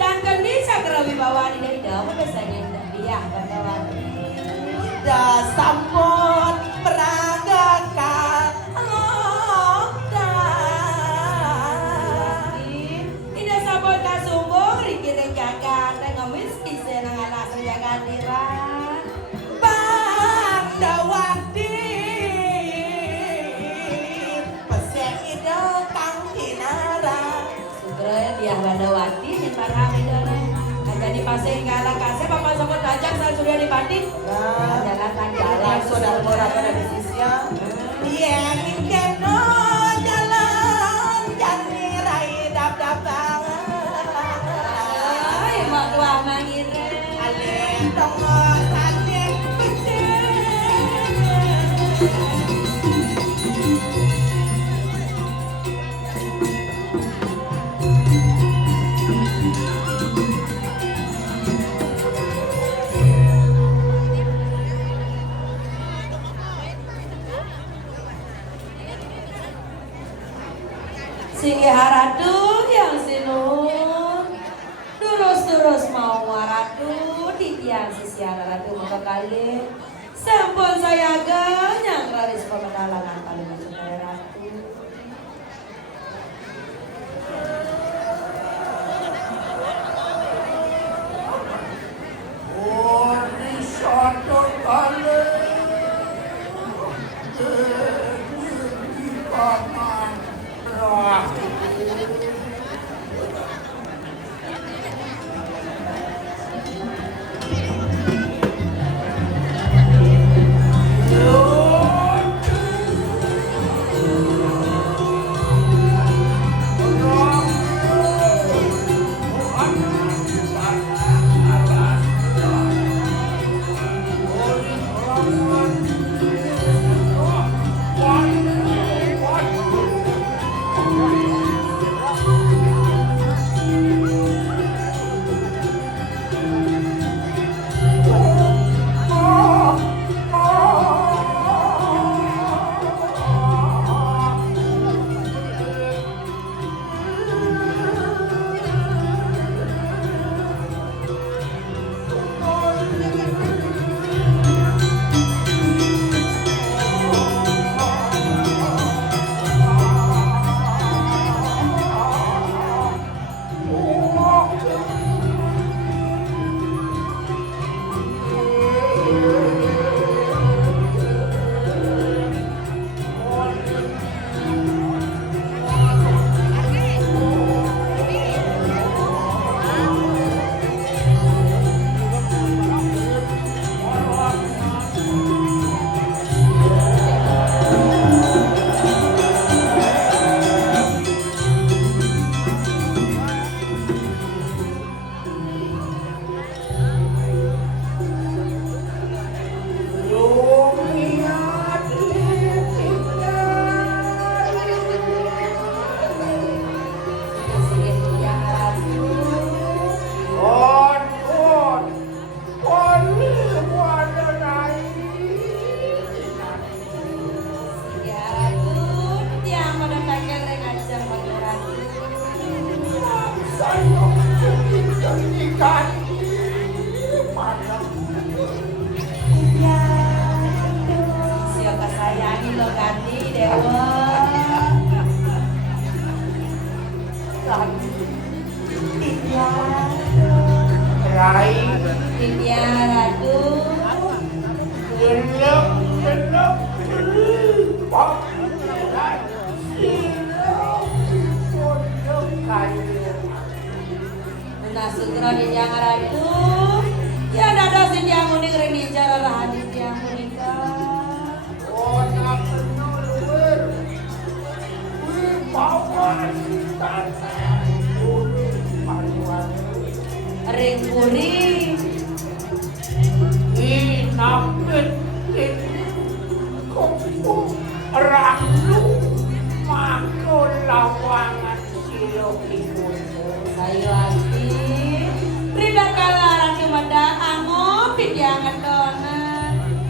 dan kendi sakra wibawa di dawa biasanya dia bagawati. Da sampun Wati pesek ide kang kinara Sutra dia Radawati yang para medara. Jadi pasir kalah kasih papa sokot tajak saat sudah dipatik. Jalan jalan saudara-saudara pada di sisya yen keno jalan jani rai dap tangan Ay, mak tua mangire. ale tongo sate becek Singgih haratu yang sinun Durus-durus mau waratu Titian sisian ratu mengkali Sampun saya ganyang laris pemedalangan paling masuk ratu Ori soto kale di paman roh Siapa sayangi lo ganti dewa Rai Titian ratu gelap pak Nah segera di yang ratu Ya nada sindiang unik rini cara rahadi yang unikah Ring kuring Inapit kumpul ralu makul lawangan silok ibu Sayu hati Rida kalaran kemada ango Pidiangan dona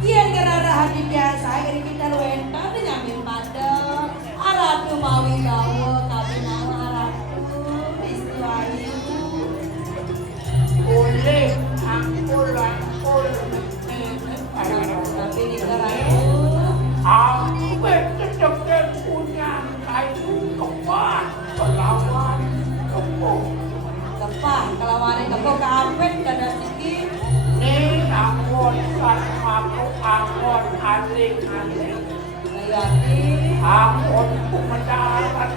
Iya gerara hati biasa Iri kita luenta Dinyamin pada Aratu mawi gawa Kami nama aratu Istiwayu boleh angkul Tapi di geratu aku betul punya kayu kepas pelawan Layati. Ampun mendapat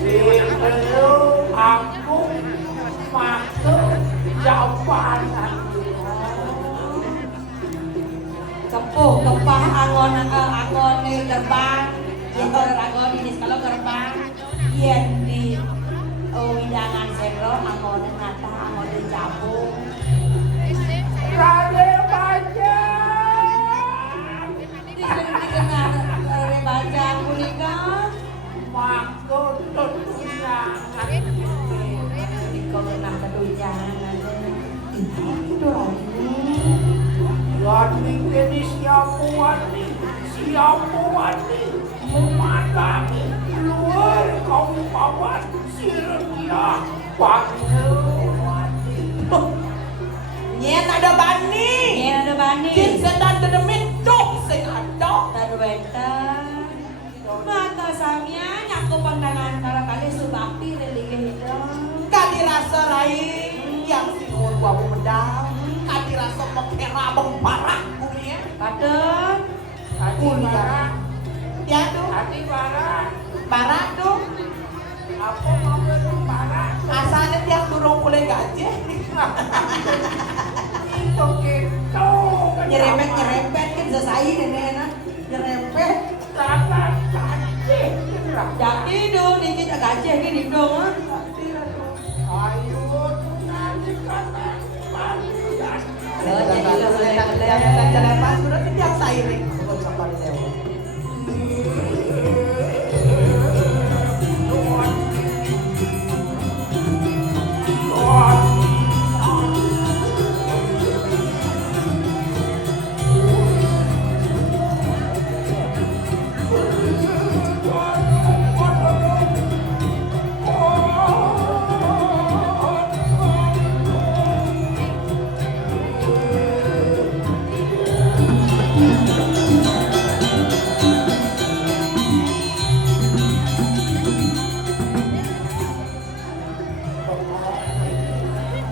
sebelum aku masuk jabatan. Kepuh, kepah angon gerbang. Yen angon ini kalau gerbang. Yen di widangan sendro angon nata angon dicabung. Rade baca. Dikenal baca punika. Maksud tunjangan Di komenang kedunjangan. Itu Wani ini siapa wani memandang luar kabupaten Sirkia Banyuwangi. Nyen ada bani. Yen ada bani. Jin sedan dedemit dok sing ada. Tarweta. Mata samia nyaku pandangan kala-kali subakti religi hidup. Kadi rasa rai yang sinun wabu medang. Kadi rasa mokera bengbarak kuliah. Padahal Hati barak, Ya tuh, hati barak. barak tuh. Apa mau itu barak? Asalnya tiap durung kuliah gajah. Itu gitu. Nyerempet kan selesai nenek nyerempet. Tangan kacih. jadi dong dikit gajah gini dong. Ayo nanti kata panjang. Jadi Jelepan sudah tiap sairing. Bocah paling dewa.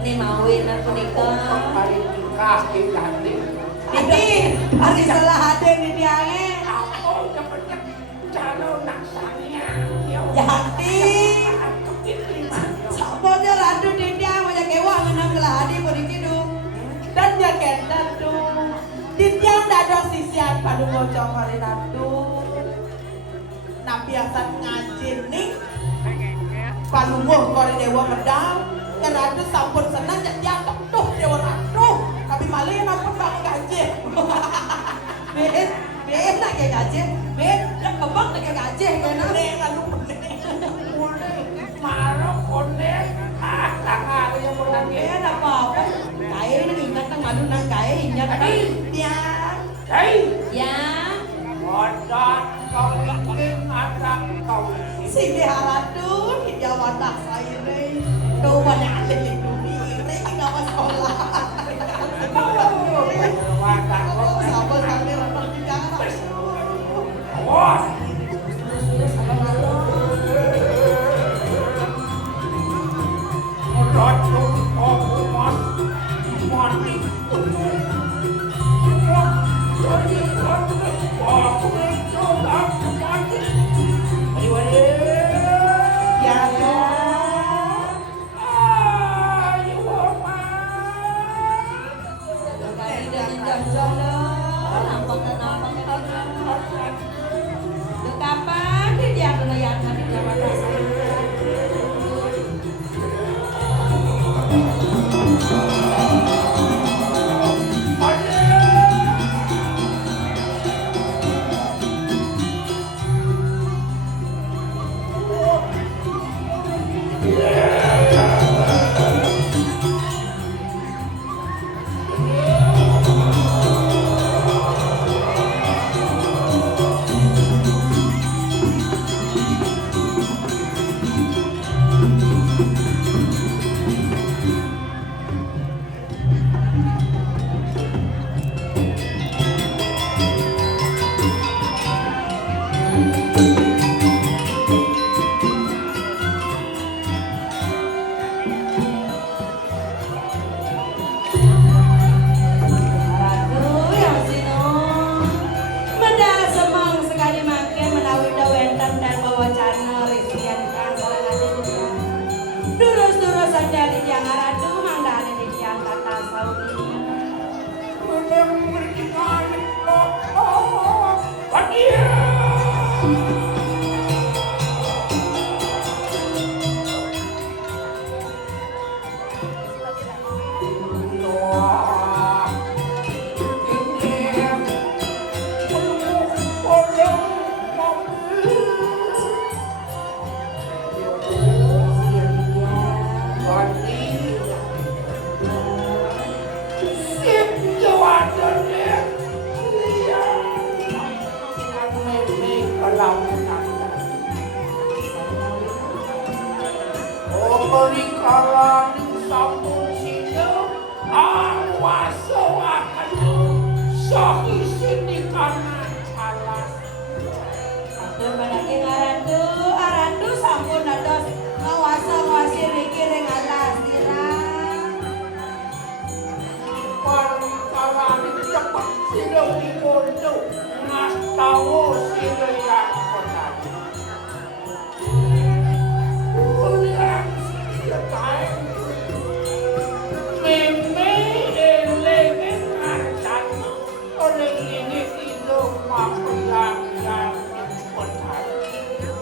ini mawin aku nikah. Hari nikah kita nih. Niki, hari salah hati di tiangnya. Aku cepetnya calon nak sayang. Jadi, sabonya radu di tiang banyak kewa ngenang geladi beri dong. Dan dia kendan tuh. Di tiang dada sisian padu bocah kali radu. Nah biasa ngaji nih. Palungguh kori dewa medang. Keradu sampun senang jadi antok tuh dewa radu. Tapi malah yang ampun bang gaji. Ben lah kayak gaji. Ben, kebang lah kayak gaji. Kena nih lalu Boleh marah konek. Tangan yang menangis. Ben apa-apa. Kaya ini ingat kan madu nang kaya ingat kan. dia. Hei, Ya. wadah kau bikin anak kau. Sini haratu dia wadah saya nih. Tuh banyak ada yang dunia ini nggak masalah. Wadah kau. Sabar sampai renang di jalan. Wah, racun aku mati. Ya, Kali dengan jam-jam nampak kapan dia kena yang hari Jawa Dasar. Atur badake arandu sampun dados ngawasa-ngawasi Riki ring alas tirang.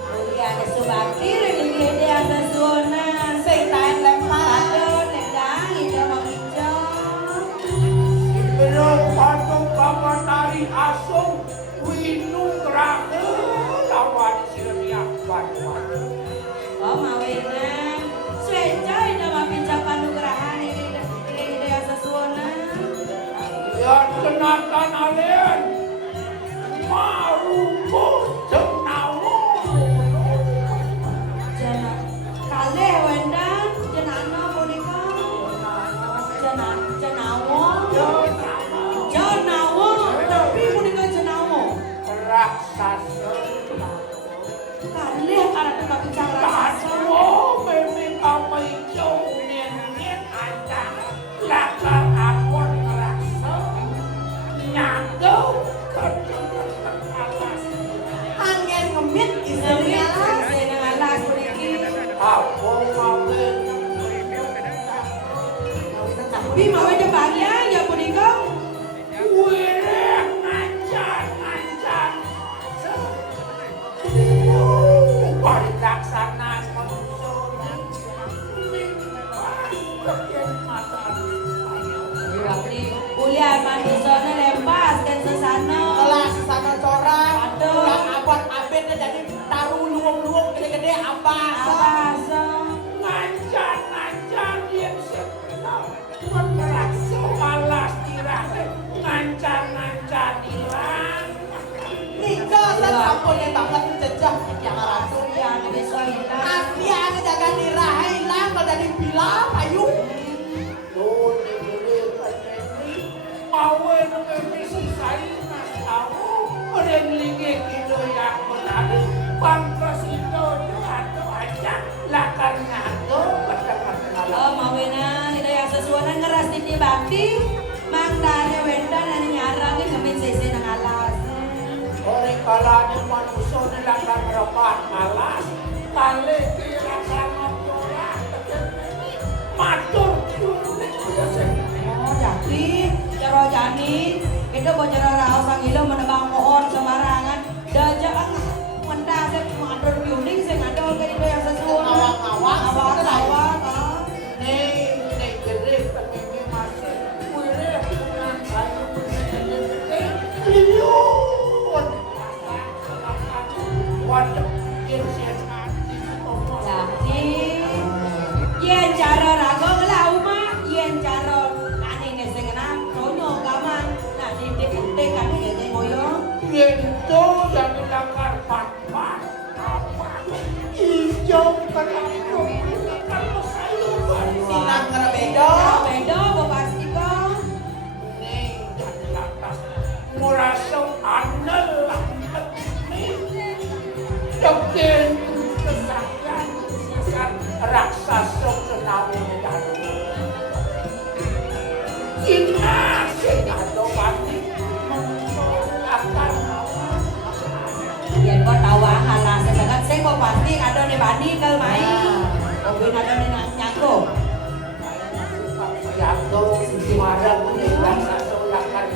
Kuliah ada subakti ring gede asa suona sing taen lempar. Atur nendang ijo mau ijo. Oh mawenan Sweja ida mapinca panugrahan ini gede asa suona. Ya kenakan alien maruko jenawo Jana kalih wendan jenana punika jenawo jenawo tapi punika jenawo raksasa kalih arep kapincang raksasa Tatuo memang apa itu nyen ada lakar akon raksa nyando kedengeran alas Angin ngemit istri alas. seneng alas puniki apa mawin tapi mawe depannya ya punika wireh ngancan parilaksanaan manusia Waktu kuliah manusana lempas dan sesana Kelas sana corak. Aduh. Kurang abot-abot jadi taruh luwung-luwung gede-gede apa? abasa ngancan yang sebenarnya menerakso alas tirane ngancan hilang Nika sampun banget jejak yang ratu. yang bisa hilang Asli ane jaga nirah hilang kalau dibilang ayo. tuh dibeli penyanyi mawe ngemisi saya mas tahu merenlingi itu yang menarik bangkos itu atau aja lakarnya itu betul-betul oh mawenan ida yang sesuatu ngeras titi bakti mang dari wendan ane nyarangin ngemin sisi nang alas Ori kalanya manusia nilakar merepat malas kali kira sama tolak matur kulit biasa oh jadi cara jani itu bocor raos sang ilo menebang pohon sembarangan dajak mendasek matur kuning sing ada ke ida yang sesuatu Awang-awang, awang-awang nih gerik pengennya masih kulit dengan kayu liun waduh irsian hati jadi yen cara rago ngelau mah yen cara ane nese kena tonyo gaman nah di penting kan ya moyo itu yang dilakar pat-pat apa hijau kenapa kalau sayuran Sinang kerbedo. bedo bo pasti kok nih jadi lakas murasa anel nih dokter kesaktian raksasa kenawi dalu Cina ada mati akan yen kok tawa halah sesakat sing kok pasti ada nih bani kel main obin ada nih nyangko Jatuh, marah, raksasa lakan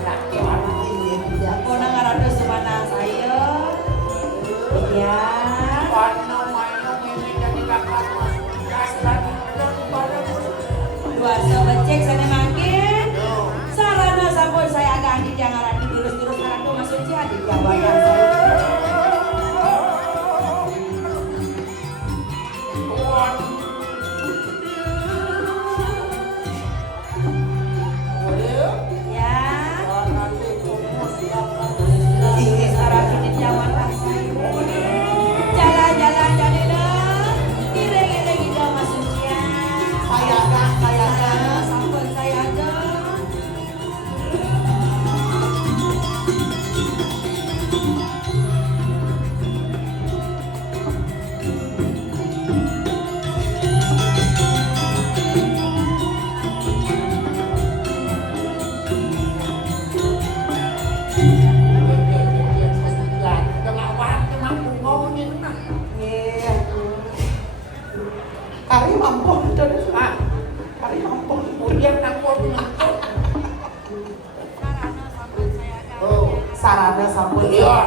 sarana sampun Iya.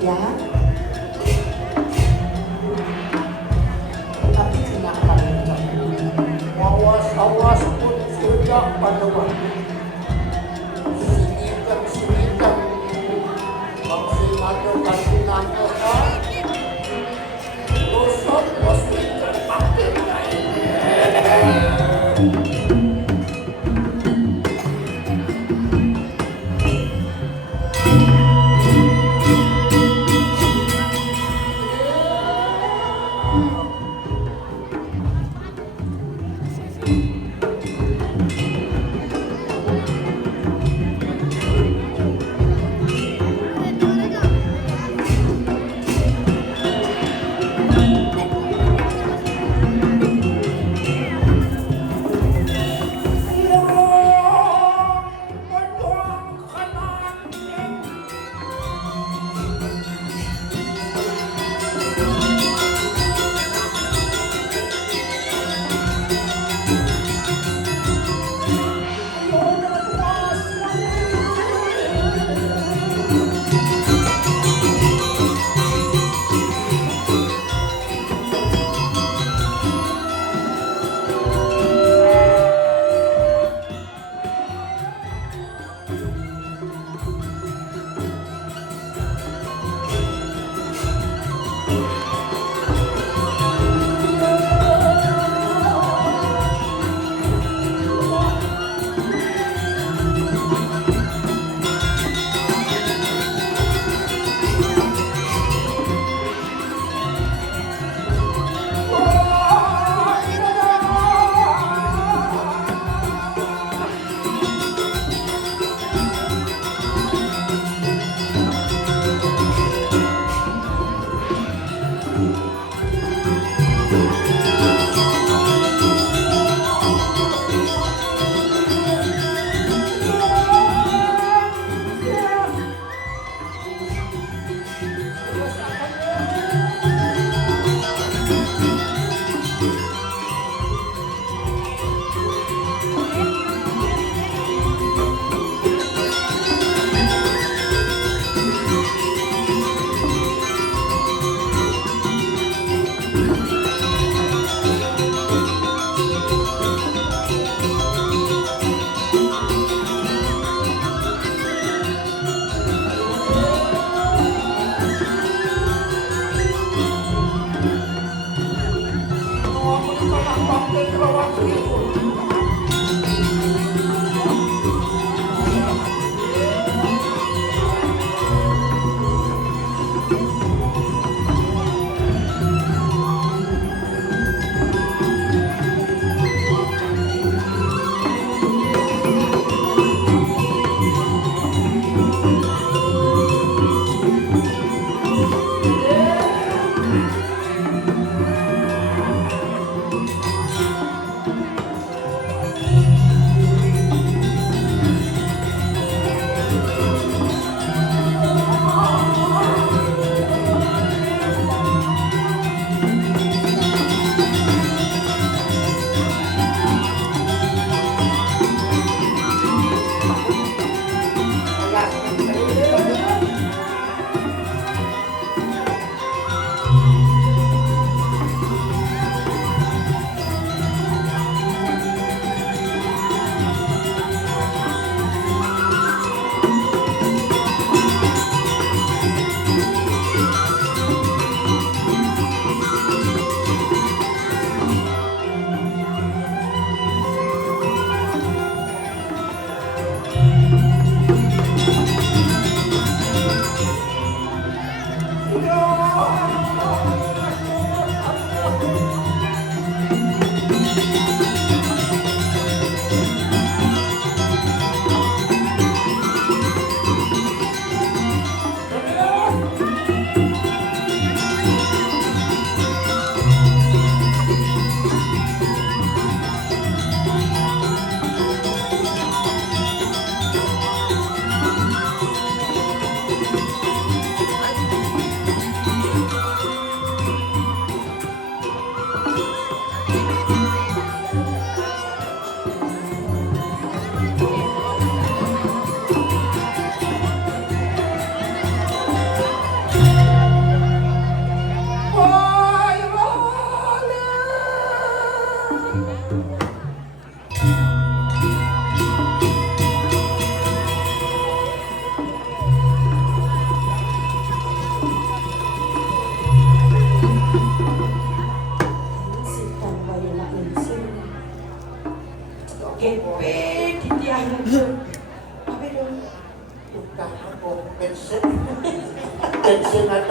ya. Tapi kenapa Awas pun sudah paduan. Sinikan. Bangsi madu kasinan orang. Rusuk hospital makin naik.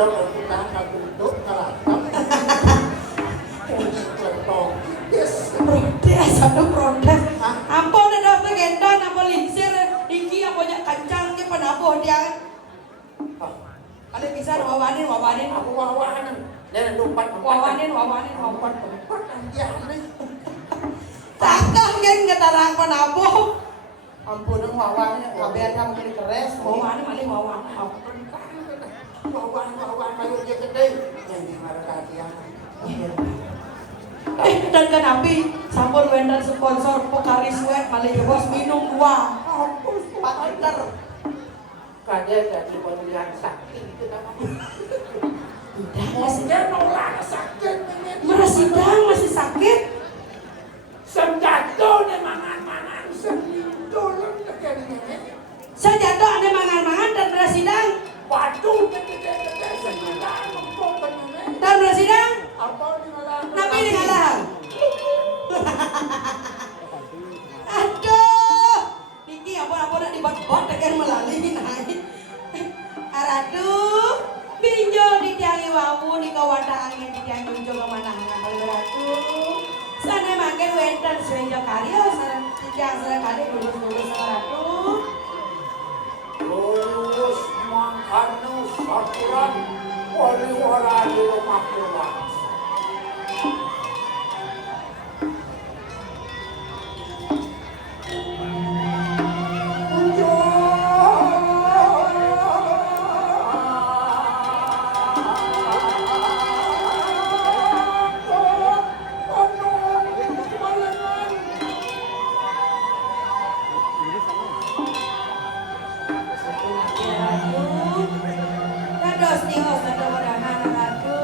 dong kita untuk kalatap. Yes. Protes, aduh protes. Ampun ada apa gendon, apa lingsir, iki apa nyak kancang ke penabuh dia. Ada kisah wawanin. Aku wawanan. Dan lumpat Wawanin. ya ini. Takah gen ketarang penabuh. Ampun dong wawannya kabean kamu kiri keres. Wawanin malih wawan. Wawan bayu dia gede. Yang marah kasihan. Dan kenapi sampun wender sponsor Pokari Sweat malih bos minum 2. 4 liter. Kaget dari pemilihan sakit itu namanya. Masih nolak sakit. meresidang masih sakit. Senjata nih mangan-mangan senjata Saya jatuh ada mangan-mangan dan meresidang. waduh gede-gede senjata Dan meresidang. apa di malam Nabi ini ngalah. Aduh. Niki apa nak dibot-bot tekan melalui naik. Aradu. Binjo di tiangi wawu di kawata angin di tiang binjo kemana kalau ratu. Sana makan wenten sewenjo karya sana tiang sana kali lulus sama ratu. lulus mangkanu sakuran wali-wala di rumah pulang Dados tinggal sada wadahan ratu.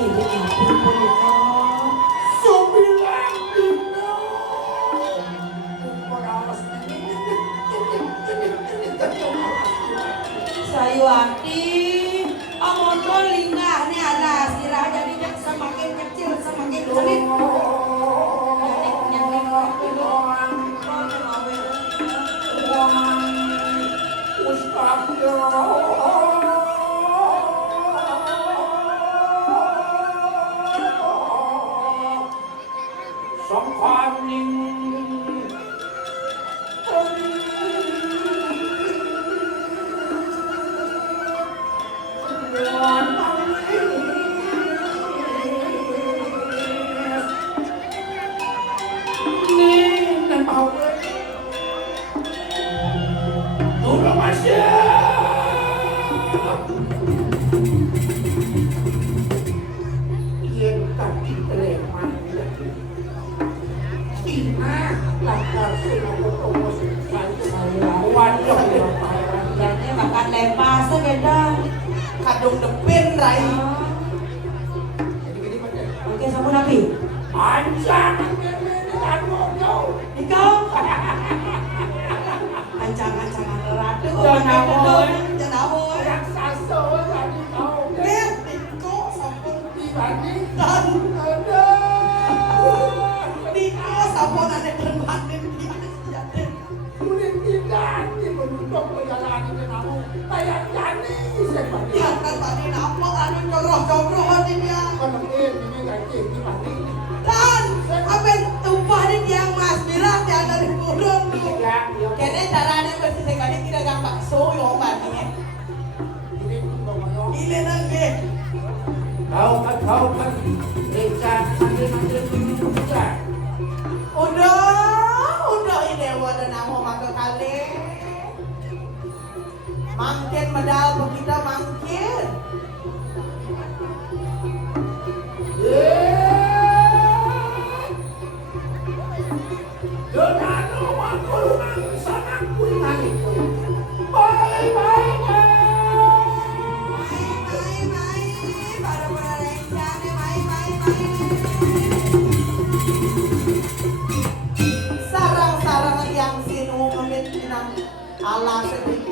Ini ampun punika. 9 dino Sayuati, amonton linggah nih alas, kira jadi semakin kecil semakin sulit. Jangan makan lepas tuh beda. Kadung depin rai. Oke, sampun api. Ikau ancang-ancangan ratu. Jangan Jangan Janawoy. Beb, Diko sampun dibandingkan. Diko sampun ada berbatin dia. Jangan tadi nampak anu coroh-coroh di dia. Dan apa tumpah di tiang mas bilang dia dari burung tuh. Kene caranya bersih sekali tidak gampang so yo matinya. Ile lagi. Kau kan Eca nanti Udah ini wadah nama maka kali. Mangkin medal kita mangkin. Sarang-sarang yang sinu meminang Allah sedikit.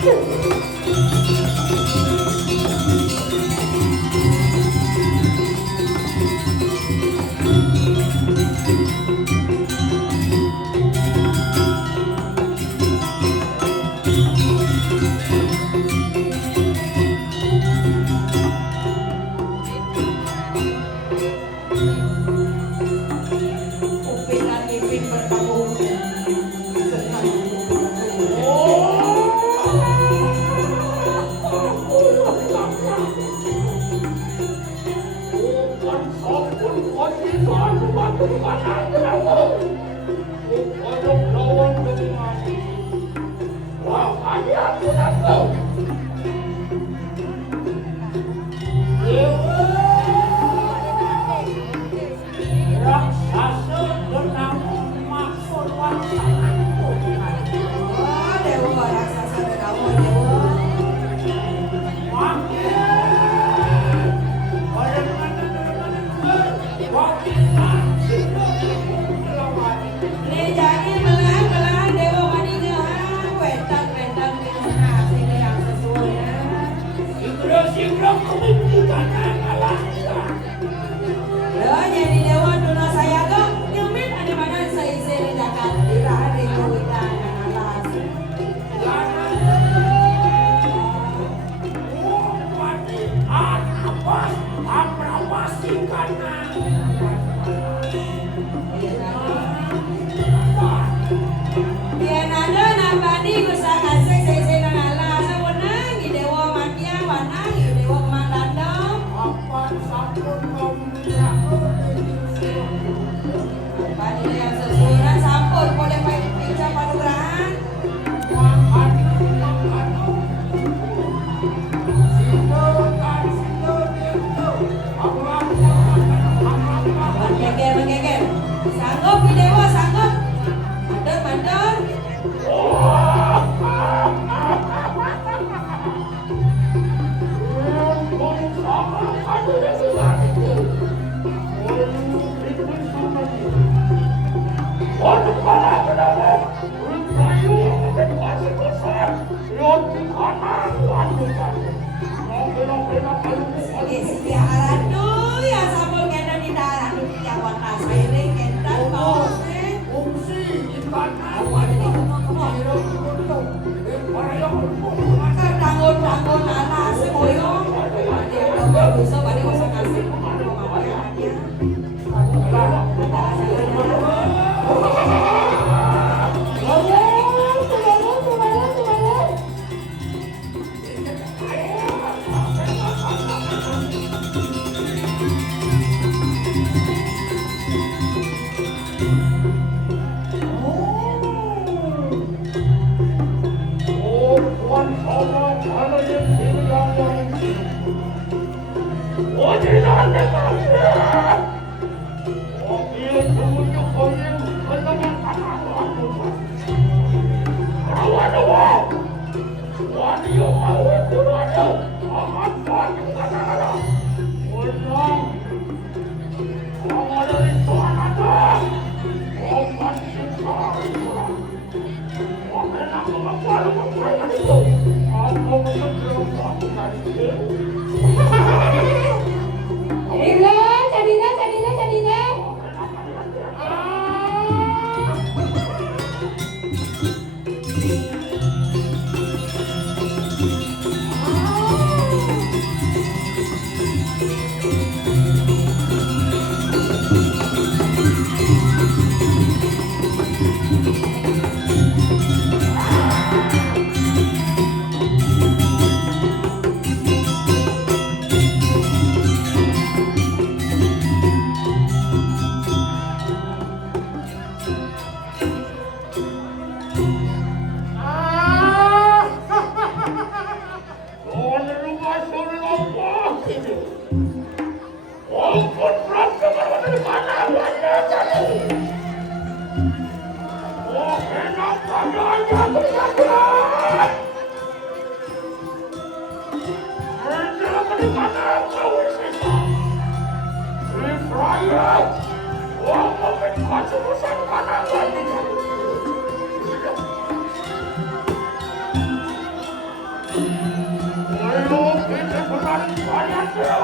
Upin dan Ipin bergabung. Bukan sopun kosisan bukan aku. Bukan lawan dengan wah aku aku. Raksasa bernama maksud waksanaku. Oh, dewa raksasa bergabung dewa. Ini jadi belang dewa maninya wetan sini yang sesuai ya. Segera kemimpikan alasan. Ya jadi dewa duna saya lo nyumin ada mana saya sini jakat dirahan di kuitan alas. Biar ada nabadi gusa kasih saya nang alas sewenang di dewa makia wanang di dewa kemandandong. Badi yang sesuai sampun boleh pinca panugrahan. Menggeger. Sanggup di dewa sanggup. Mandor. Segi aradu ya sampun kena di darat yang warna saya kentan mau. Tanggung alas semoyong. Dia bisa pada usah kasih komandannya. Belum kita berani banyak dia.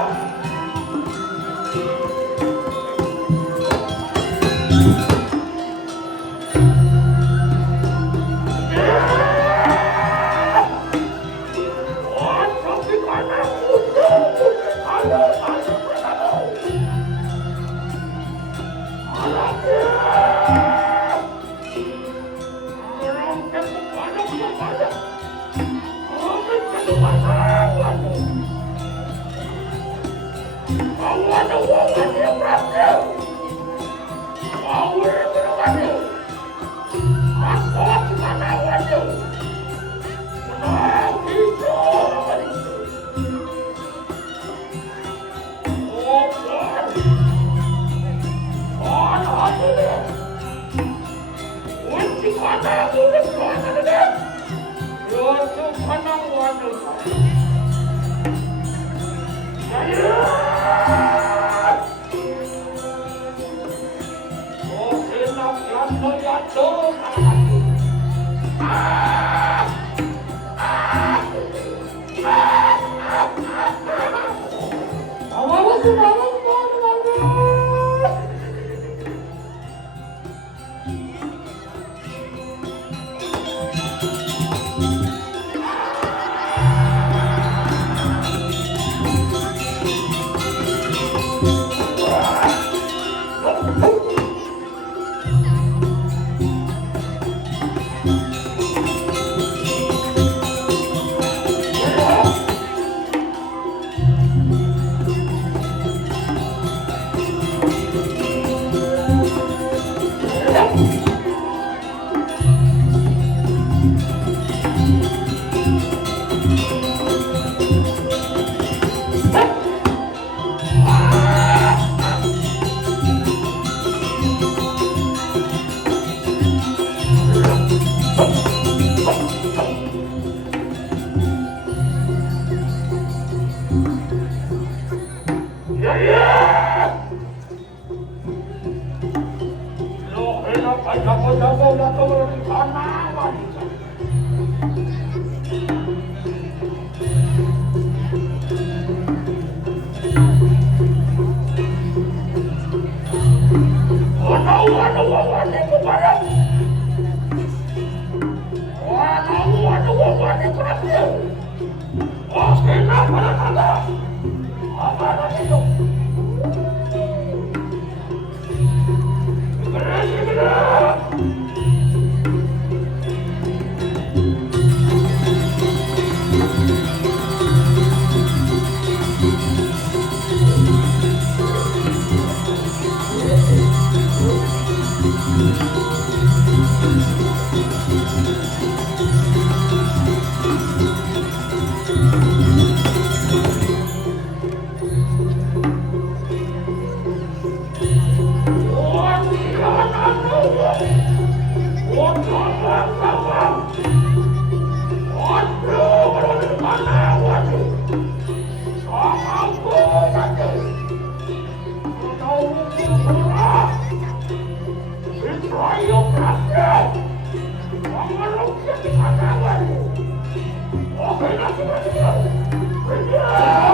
Oh,